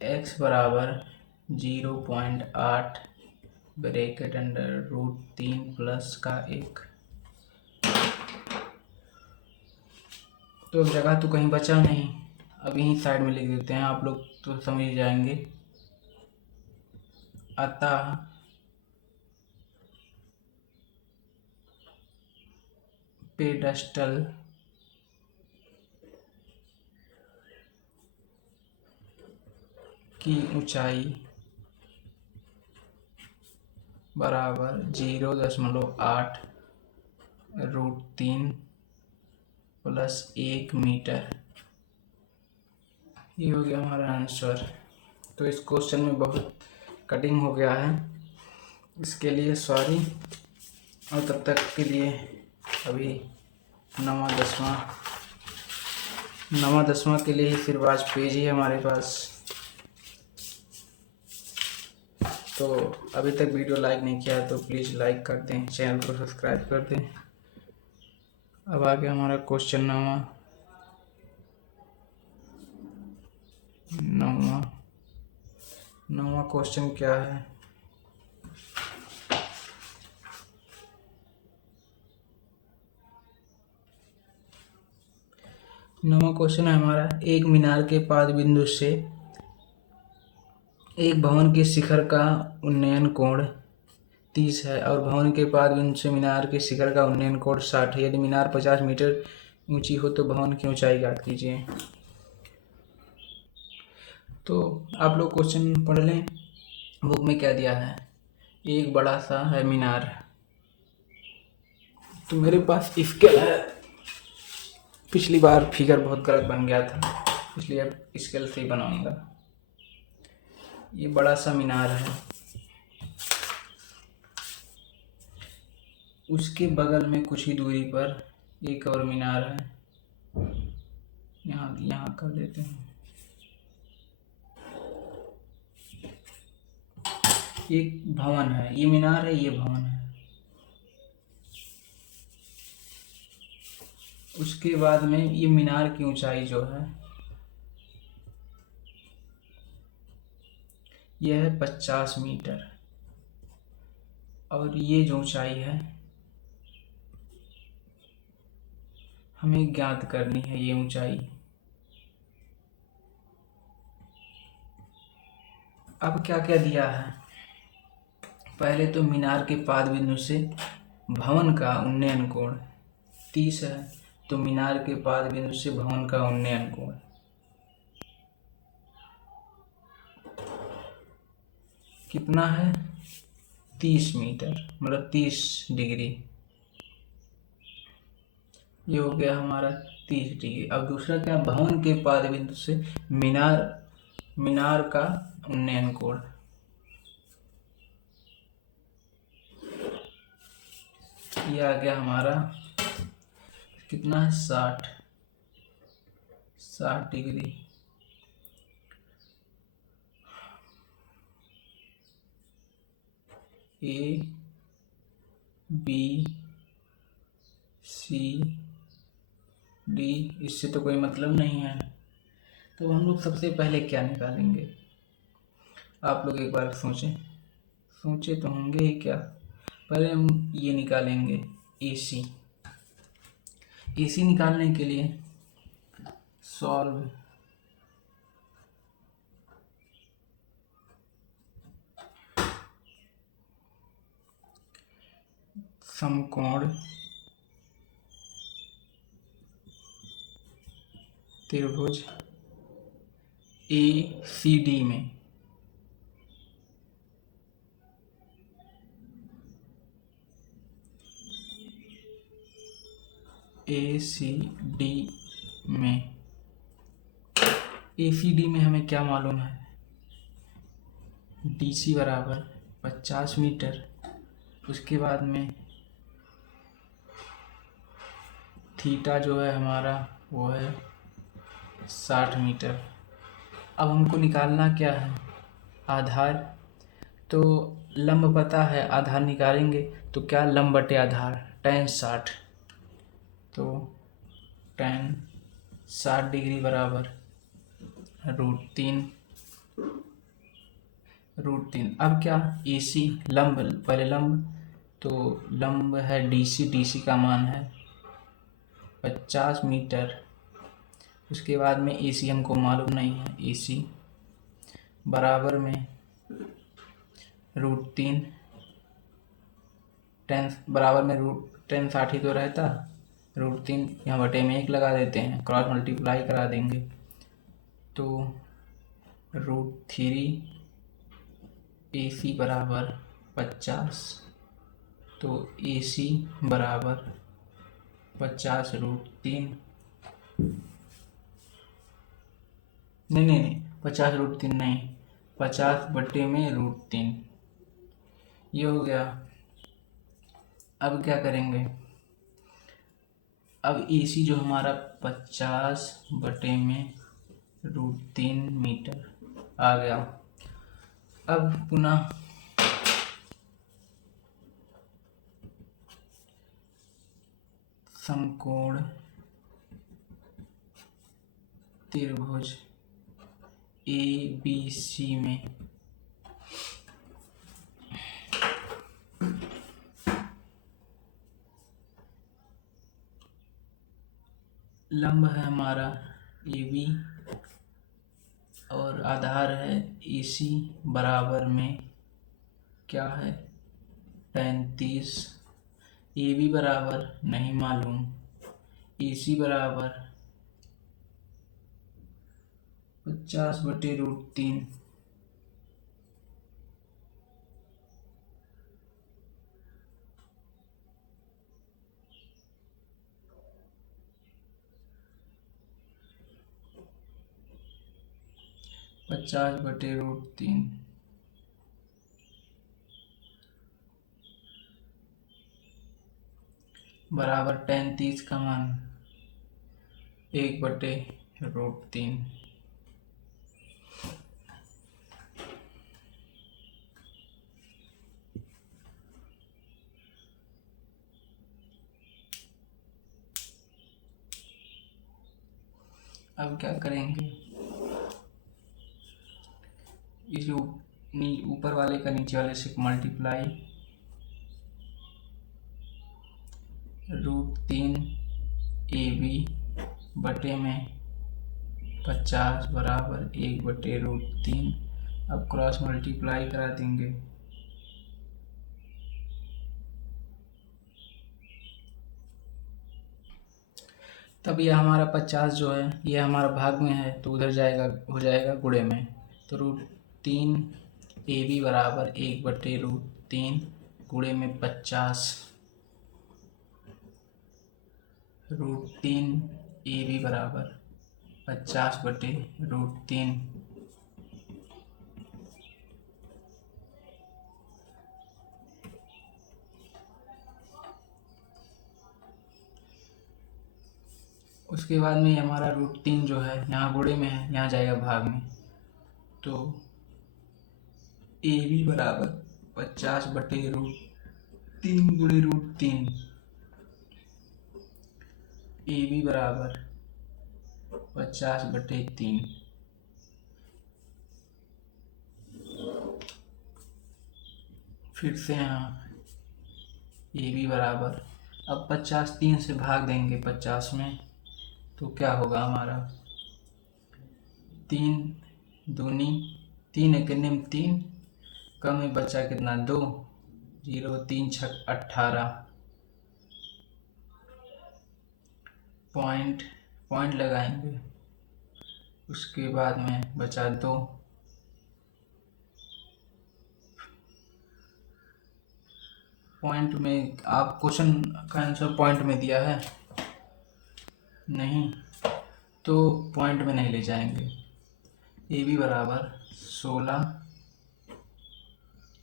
x बराबर 0.8 ब्रैकेट अंडर √3 प्लस का 1। तो जगह तो कहीं बचा नहीं, अब यहीं साइड में लिख देते हैं, आप लोग तो समझ जाएंगे। अतः पेडस्टल की ऊंचाई बराबर 0.8 √3 प्लस 1 मीटर। ये हो गया हमारा आंसर। तो इस क्वेश्चन में बहुत कटिंग हो गया है, इसके लिए सॉरी, और तब तक के लिए अभी 9वां 10वां के लिए ही सिर्फ आज पेज ही है हमारे पास। तो अभी तक वीडियो लाइक नहीं किया है तो प्लीज़ लाइक कर दें, चैनल को सब्सक्राइब कर दें। अब आगे हमारा क्वेश्चन 9वां क्वेश्चन क्या है, 9वां क्वेश्चन है हमारा, एक मीनार के पाद बिंदु से एक भवन के शिखर का उन्नयन कोण 30 है और भवन के पाद बिंदु से मीनार के शिखर का उन्नयन कोण 60 है। यदि मीनार 50 मीटर ऊंची हो तो भवन की ऊंचाई ज्ञात कीजिए। तो आप लोग क्वेश्चन पढ़ लें, बुक में क्या दिया है। एक बड़ा सा है मीनार, तो मेरे पास स्केल है। पिछली बार फिगर बहुत गलत बन गया था, इसलिए अब स्केल से ही बनाऊंगा। ये बड़ा सा मीनार है, उसके बगल में कुछ ही दूरी पर एक और मीनार है। यहाँ कर लेते हैं। एक भवन है, ये मीनार है, ये भवन है। उसके बाद में ये मीनार की ऊंचाई जो है यह है 50 मीटर और ये जो ऊंचाई है हमें ज्ञात करनी है। ये ऊंचाई अब क्या क्या दिया है। पहले तो मीनार के पाद बिंदु से भवन का उन्नयन कोण 30 है, तो मीनार के पाद बिंदु से भवन का उन्नयन कोण कितना है 30 मीटर, मतलब 30 डिग्री। ये हो गया हमारा 30 डिग्री। अब दूसरा क्या, भवन के पाद बिंदु से मीनार का उन्नयन कोण ये आ गया हमारा कितना है 60 degree. A B C D, इससे तो कोई मतलब नहीं है, तो हम लोग सबसे पहले क्या निकालेंगे। आप लोग एक बार सोचे तो होंगे ही क्या। पहले हम ये निकालेंगे AC। AC निकालने के लिए सॉल्व समकोण त्रिभुज ACD में ACD में हमें क्या मालूम है, DC बराबर 50 मीटर, उसके बाद में थीटा जो है हमारा वो है 60 मीटर। अब हमको निकालना क्या है, आधार। तो लंब पता है, आधार निकालेंगे तो क्या, लंब बटे आधार tan 60, तो tan 60 डिग्री बराबर √3। अब क्या, AC लंब, पहले लंब, तो लंब है DC का मान है 50 मीटर। उसके बाद में AC हमको मालूम नहीं है, AC बराबर में √3, tan बराबर में tan 60 ही तो रहता, √3 यहाँ बटे में 1 लगा देते हैं, क्रॉस मल्टीप्लाई करा देंगे, तो √3 AC बराबर 50, तो AC बराबर 50 √3, नहीं 50 √3 नहीं, 50 बटे में √3, ये हो गया। अब क्या करेंगे, अब AC जो हमारा 50 बटे में √3 मीटर आ गया। अब पुनः समकोण त्रिभुज ABC में लंब है हमारा AB और आधार है AC बराबर में क्या है 35। AB बराबर नहीं मालूम, AC बराबर 50/√3। 50/√3 बराबर 33 का मान 1/√3। अब क्या करेंगे, इस ऊपर वाले का नीचे वाले से मल्टीप्लाई √3 AB बटे में 50 बराबर 1/√3। अब क्रॉस मल्टीप्लाई करा देंगे। तब यह हमारा 50 जो है ये हमारा भाग में है तो उधर जाएगा, हो जाएगा गुणे में। तो √3 AB बराबर 1/√3 गुणे में 50। √3 AB बराबर 50/√3। उसके बाद में हमारा √3 जो है यहाँ गुणे में है, यहाँ जाएगा भाग में। तो AB बराबर 50/√3 गुणे √3। AB बराबर 50/3। फिर से यहाँ AB बराबर, अब 50 3 से भाग देंगे 50 में तो क्या होगा हमारा 3 दूनी 3 एक निम 3 कम में बचा कितना 2 0 3 6 18 पॉइंट लगाएंगे। उसके बाद में बचा 2। पॉइंट में आप क्वेश्चन का आंसर पॉइंट में दिया है नहीं तो पॉइंट में नहीं ले जाएंगे। AB बराबर 16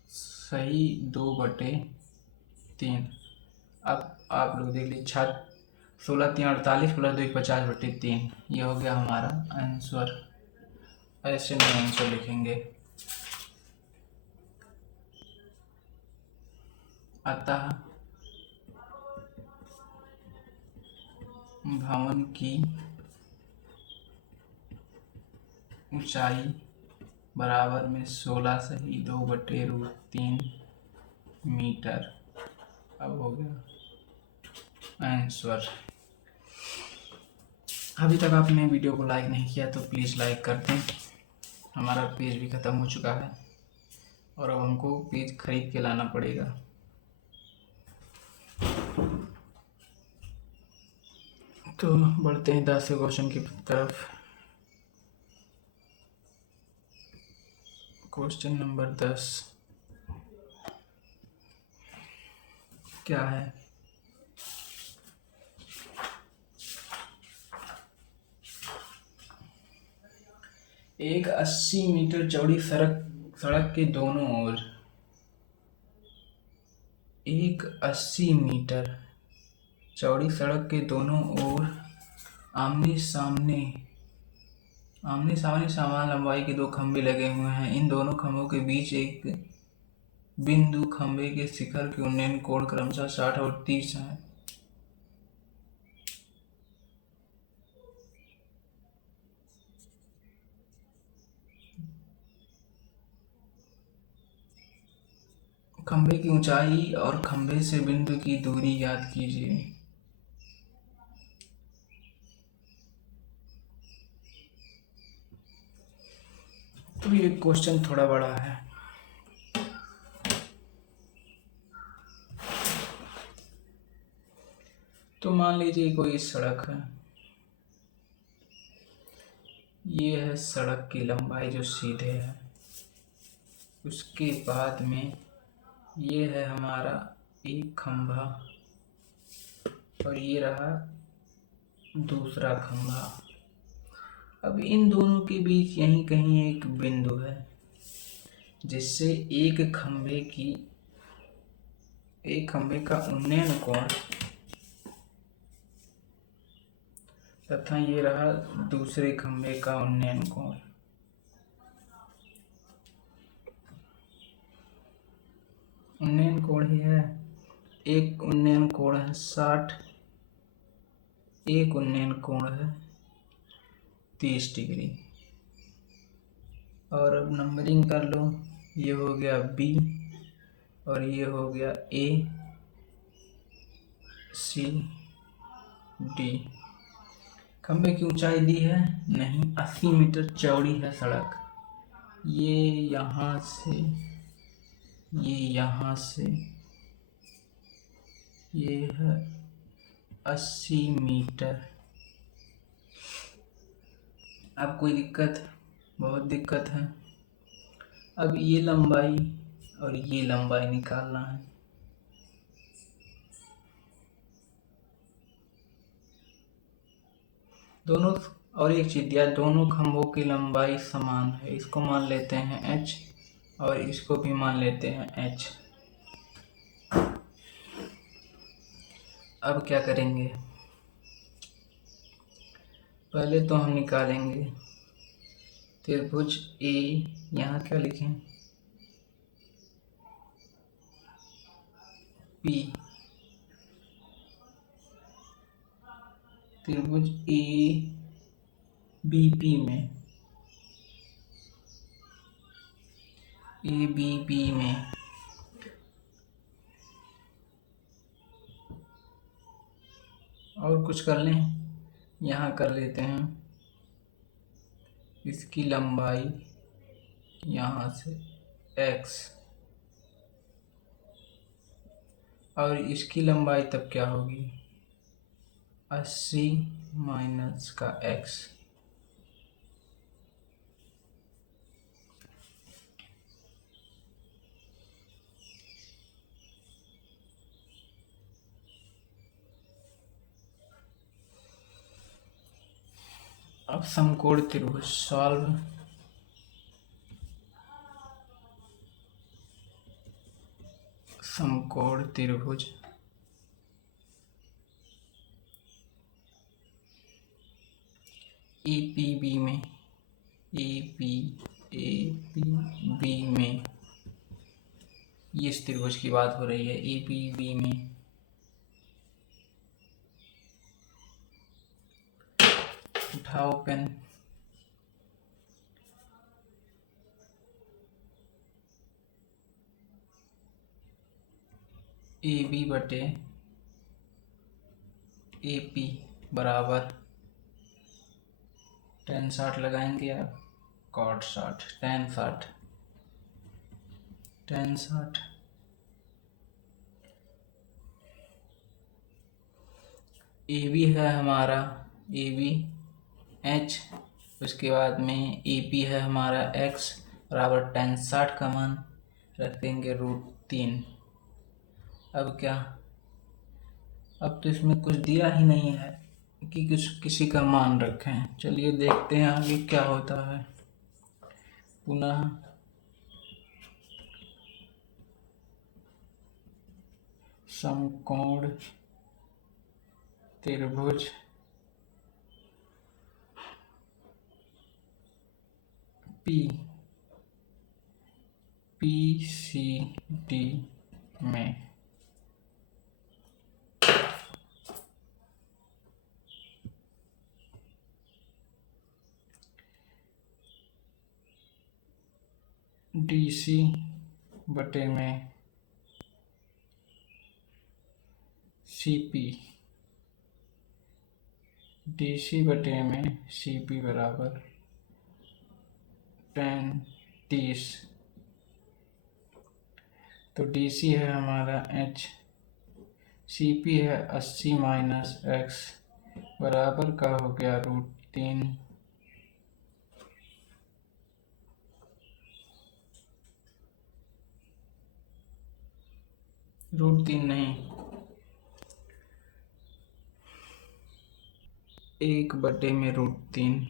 सही 2/3। अब आप लोग देख लीजिए 16 3 48 प्लस 2 50/3। ये हो गया हमारा आंसर। ऐसे में आंसर लिखेंगे। अतः भवन की ऊंचाई बराबर में 16 सही 2/√3 मीटर। अब हो गया आंसर। अभी तक आपने वीडियो को लाइक नहीं किया तो प्लीज़ लाइक कर दें। हमारा पेज भी ख़त्म हो चुका है और अब हमको पेज खरीद के लाना पड़ेगा। तो बढ़ते हैं 10 क्वेश्चन की तरफ। क्वेश्चन नंबर 10 क्या है, एक 80 मीटर चौड़ी सड़क के दोनों ओर, एक 80 मीटर चौड़ी सड़क के दोनों ओर आमने सामने समान लंबाई के 2 खंभे लगे हुए हैं। इन दोनों खंभों के बीच एक बिंदु, खंभे के शिखर के उन्नयन कोण क्रमशः 60 और 30 है। खंभे की ऊंचाई और खंभे से बिंदु की दूरी ज्ञात कीजिए। अब ये क्वेश्चन थोड़ा बड़ा है। तो मान लीजिए कोई सड़क है, ये है सड़क की लंबाई जो सीधे है, उसके बाद में ये है हमारा एक खंभा और ये रहा दूसरा खंभा। अब इन दोनों के बीच यहीं कहीं एक बिंदु है जिससे एक खंभे का उन्नयन कोण तथा ये रहा दूसरे खंभे का उन्नयन कोण। उन्नयन कोण ही है, एक उन्नयन कोण है 60, एक उन्नयन कोण है 30 डिग्री। और अब नंबरिंग कर लो, ये हो गया B और ये हो गया A C D। खंभे की ऊंचाई दी है नहीं, 80 मीटर चौड़ी है सड़क। ये यहाँ से ये है 80 मीटर। अब कोई दिक्कत? बहुत दिक्कत है। अब ये लंबाई और ये लंबाई निकालना है। दोनों, और एक चीज दिया, दोनों खंभों की लंबाई समान है। इसको मान लेते हैं h और इसको भी मान लेते हैं h। अब क्या करेंगे? पहले तो हम निकालेंगे त्रिभुज A, यहाँ क्या लिखें P, त्रिभुज A BP में ABB में और कुछ कर लें, यहाँ कर लेते हैं इसकी लंबाई यहाँ से x और इसकी लंबाई तब क्या होगी 80 माइनस का x। अब समकोण त्रिभुज सॉल्व। समकोण त्रिभुज APB में ये इस त्रिभुज की बात हो रही है। APB में उठाओ पेन। AB बटे AP बराबर tan 60 लगाएंगे या cot 60, tan 60, tan 60 AB है हमारा AB H, उसके बाद में AP है हमारा X बराबर tan 60 का मान रख देंगे √3। अब क्या? अब तो इसमें कुछ दिया ही नहीं है कि किसी का मान रखें। चलिए देखते हैं आगे क्या होता है। पुनः समकोण त्रिभुज PCD में DC बटे में CP, DC बटे में CP बराबर tan 30। तो DC है हमारा h, CP है 80 माइनस x बराबर का हो गया √3। √3 नहीं, 1/√3।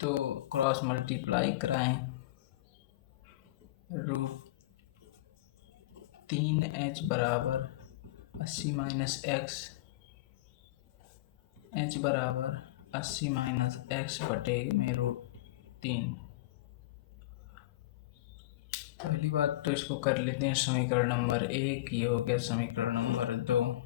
तो क्रॉस मल्टीप्लाई कराएं, √3h बराबर 80 माइनस x, h बराबर 80 माइनस x बटे में √3। पहली बात तो इसको कर लेते हैं समीकरण नंबर 1, ये हो गया समीकरण नंबर 2।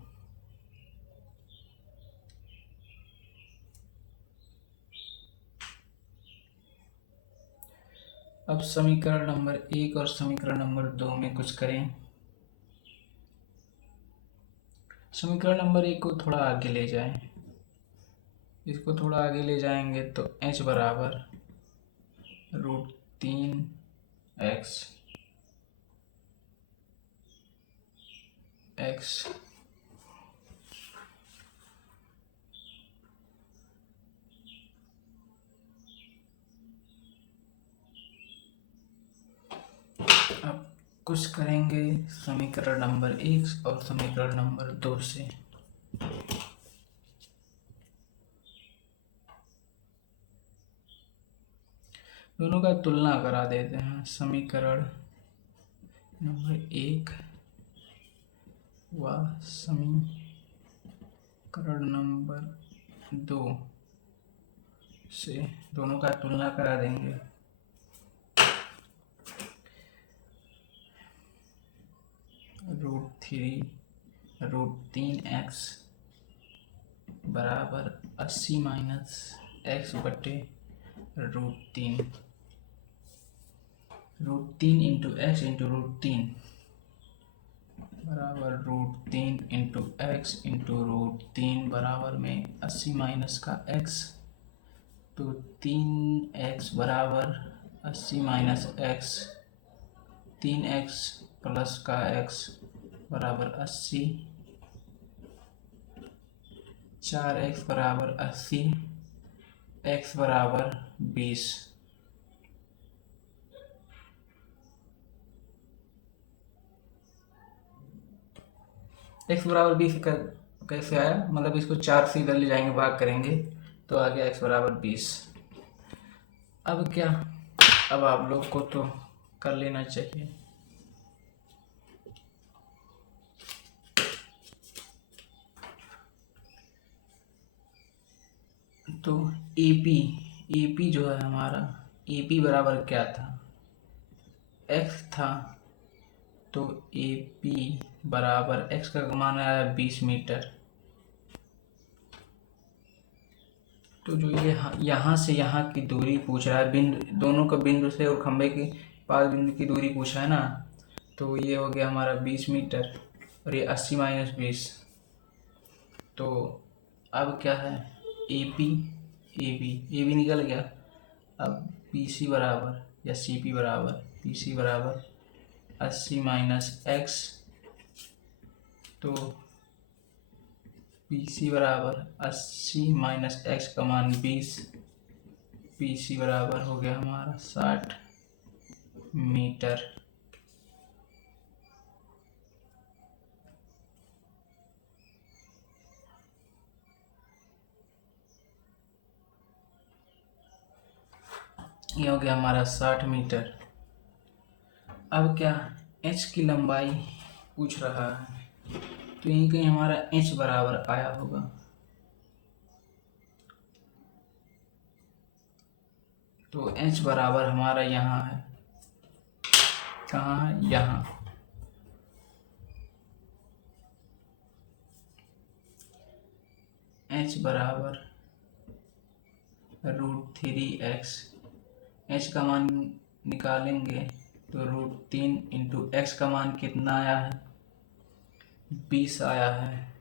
अब समीकरण नंबर 1 और समीकरण नंबर 2 में कुछ करें। समीकरण नंबर 1 को थोड़ा आगे ले जाएं, इसको थोड़ा आगे ले जाएंगे तो h बराबर √3x अब कुछ करेंगे समीकरण नंबर 1 और समीकरण नंबर 2 से। दोनों का तुलना करा देते हैं। समीकरण नंबर 1 व समीकरण नंबर 2 से दोनों का तुलना करा देंगे। √3x बराबर 80 माइनस x बटे √3। √3 इंटू x इंटू √3 बराबर √3 इंटू x इंटू √3 बराबर में 80 माइनस का x, तो 3x बराबर 80 माइनस x, 3x प्लस का x बराबर 80, 4x बराबर 80, x बराबर 20। x बराबर 20 कैसे आया, मतलब इसको 4 से इधर ले जाएंगे, भाग करेंगे तो आ गया x बराबर 20। अब क्या, अब आप लोग को तो कर लेना चाहिए। तो AP जो है हमारा, AP बराबर क्या था, x था, तो AP बराबर x का मान आया 20 मीटर। तो जो ये यहाँ से यहाँ की दूरी पूछ रहा है, बिंदु दोनों का, बिंदु से और खंबे के पास बिंदु की दूरी पूछा है ना, तो ये हो गया हमारा 20 मीटर और ये 80 माइनस 20। तो अब क्या है, AP निकल गया। अब PC बराबर या CP बराबर, PC बराबर 80 माइनस x, तो PC बराबर 80 माइनस x का मान 20, PC बराबर हो गया हमारा 60 मीटर। ये हो गया हमारा 60 मीटर। अब क्या, h की लंबाई पूछ रहा है, तो यहीं कहीं हमारा h बराबर आया होगा। तो h बराबर हमारा यहाँ है, कहाँ है, यहाँ। h बराबर √3x, h का मान निकालेंगे तो √3 इंटू x का मान कितना आया है, 20 आया है।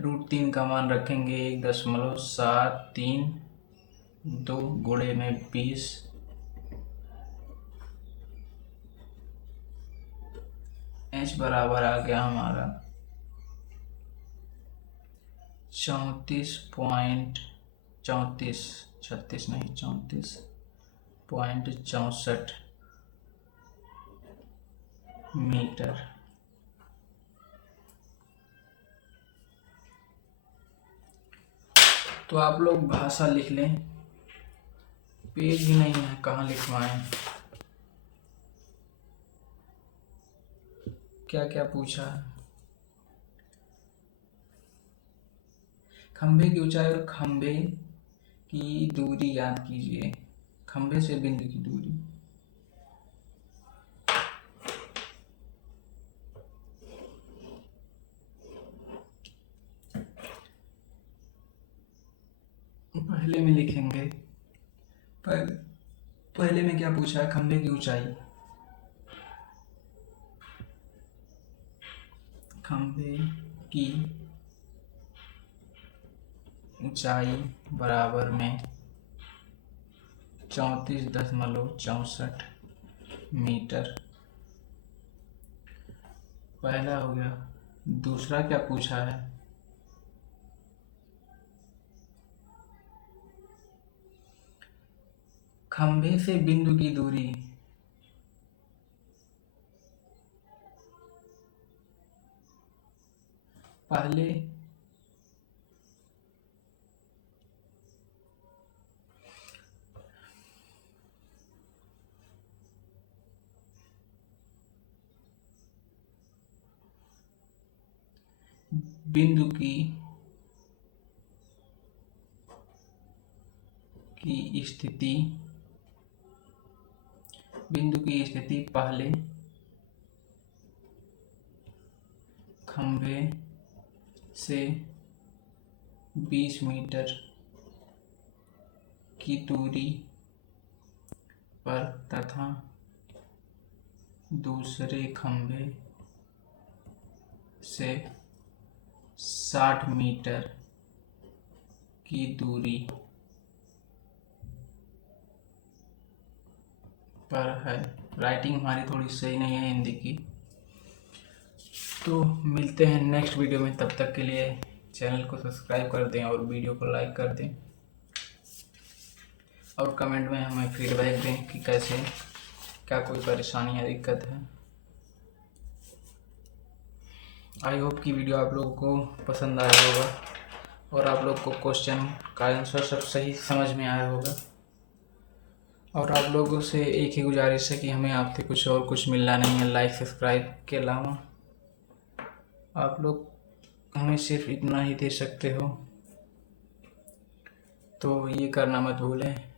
√3 का मान रखेंगे 1.732 गुणे में 20, h बराबर आ गया हमारा 34.64 मीटर। तो आप लोग भाषा लिख लें, पेज ही नहीं है, कहाँ लिखवाएं। क्या क्या पूछा है? खंभे की ऊंचाई और खंभे की दूरी याद कीजिए। खंभे से बिंदु की दूरी, पहले में लिखेंगे। पहले में क्या पूछा है? खंभे की ऊंचाई। खंभे की ऊंचाई बराबर में 34.64 मीटर। पहला हो गया। दूसरा क्या पूछा है? खंभे से बिंदु की दूरी। पहले बिंदु की स्थिति, पहले खंभे से 20 मीटर की दूरी पर तथा दूसरे खंभे से 60 मीटर की दूरी पर है। राइटिंग हमारी थोड़ी सही नहीं है हिंदी की। तो मिलते हैं नेक्स्ट वीडियो में, तब तक के लिए चैनल को सब्सक्राइब कर दें और वीडियो को लाइक कर दें और कमेंट में हमें फीडबैक दें कि कैसे, क्या कोई परेशानी या दिक्कत है। आई होप कि वीडियो आप लोगों को पसंद आया होगा और आप लोग को क्वेश्चन का आंसर सब सही समझ में आया होगा। और आप लोगों से एक ही गुजारिश है कि हमें आपसे कुछ और कुछ मिलना नहीं है लाइक सब्सक्राइब के अलावा। आप लोग हमें सिर्फ इतना ही दे सकते हो, तो ये करना मत भूलें।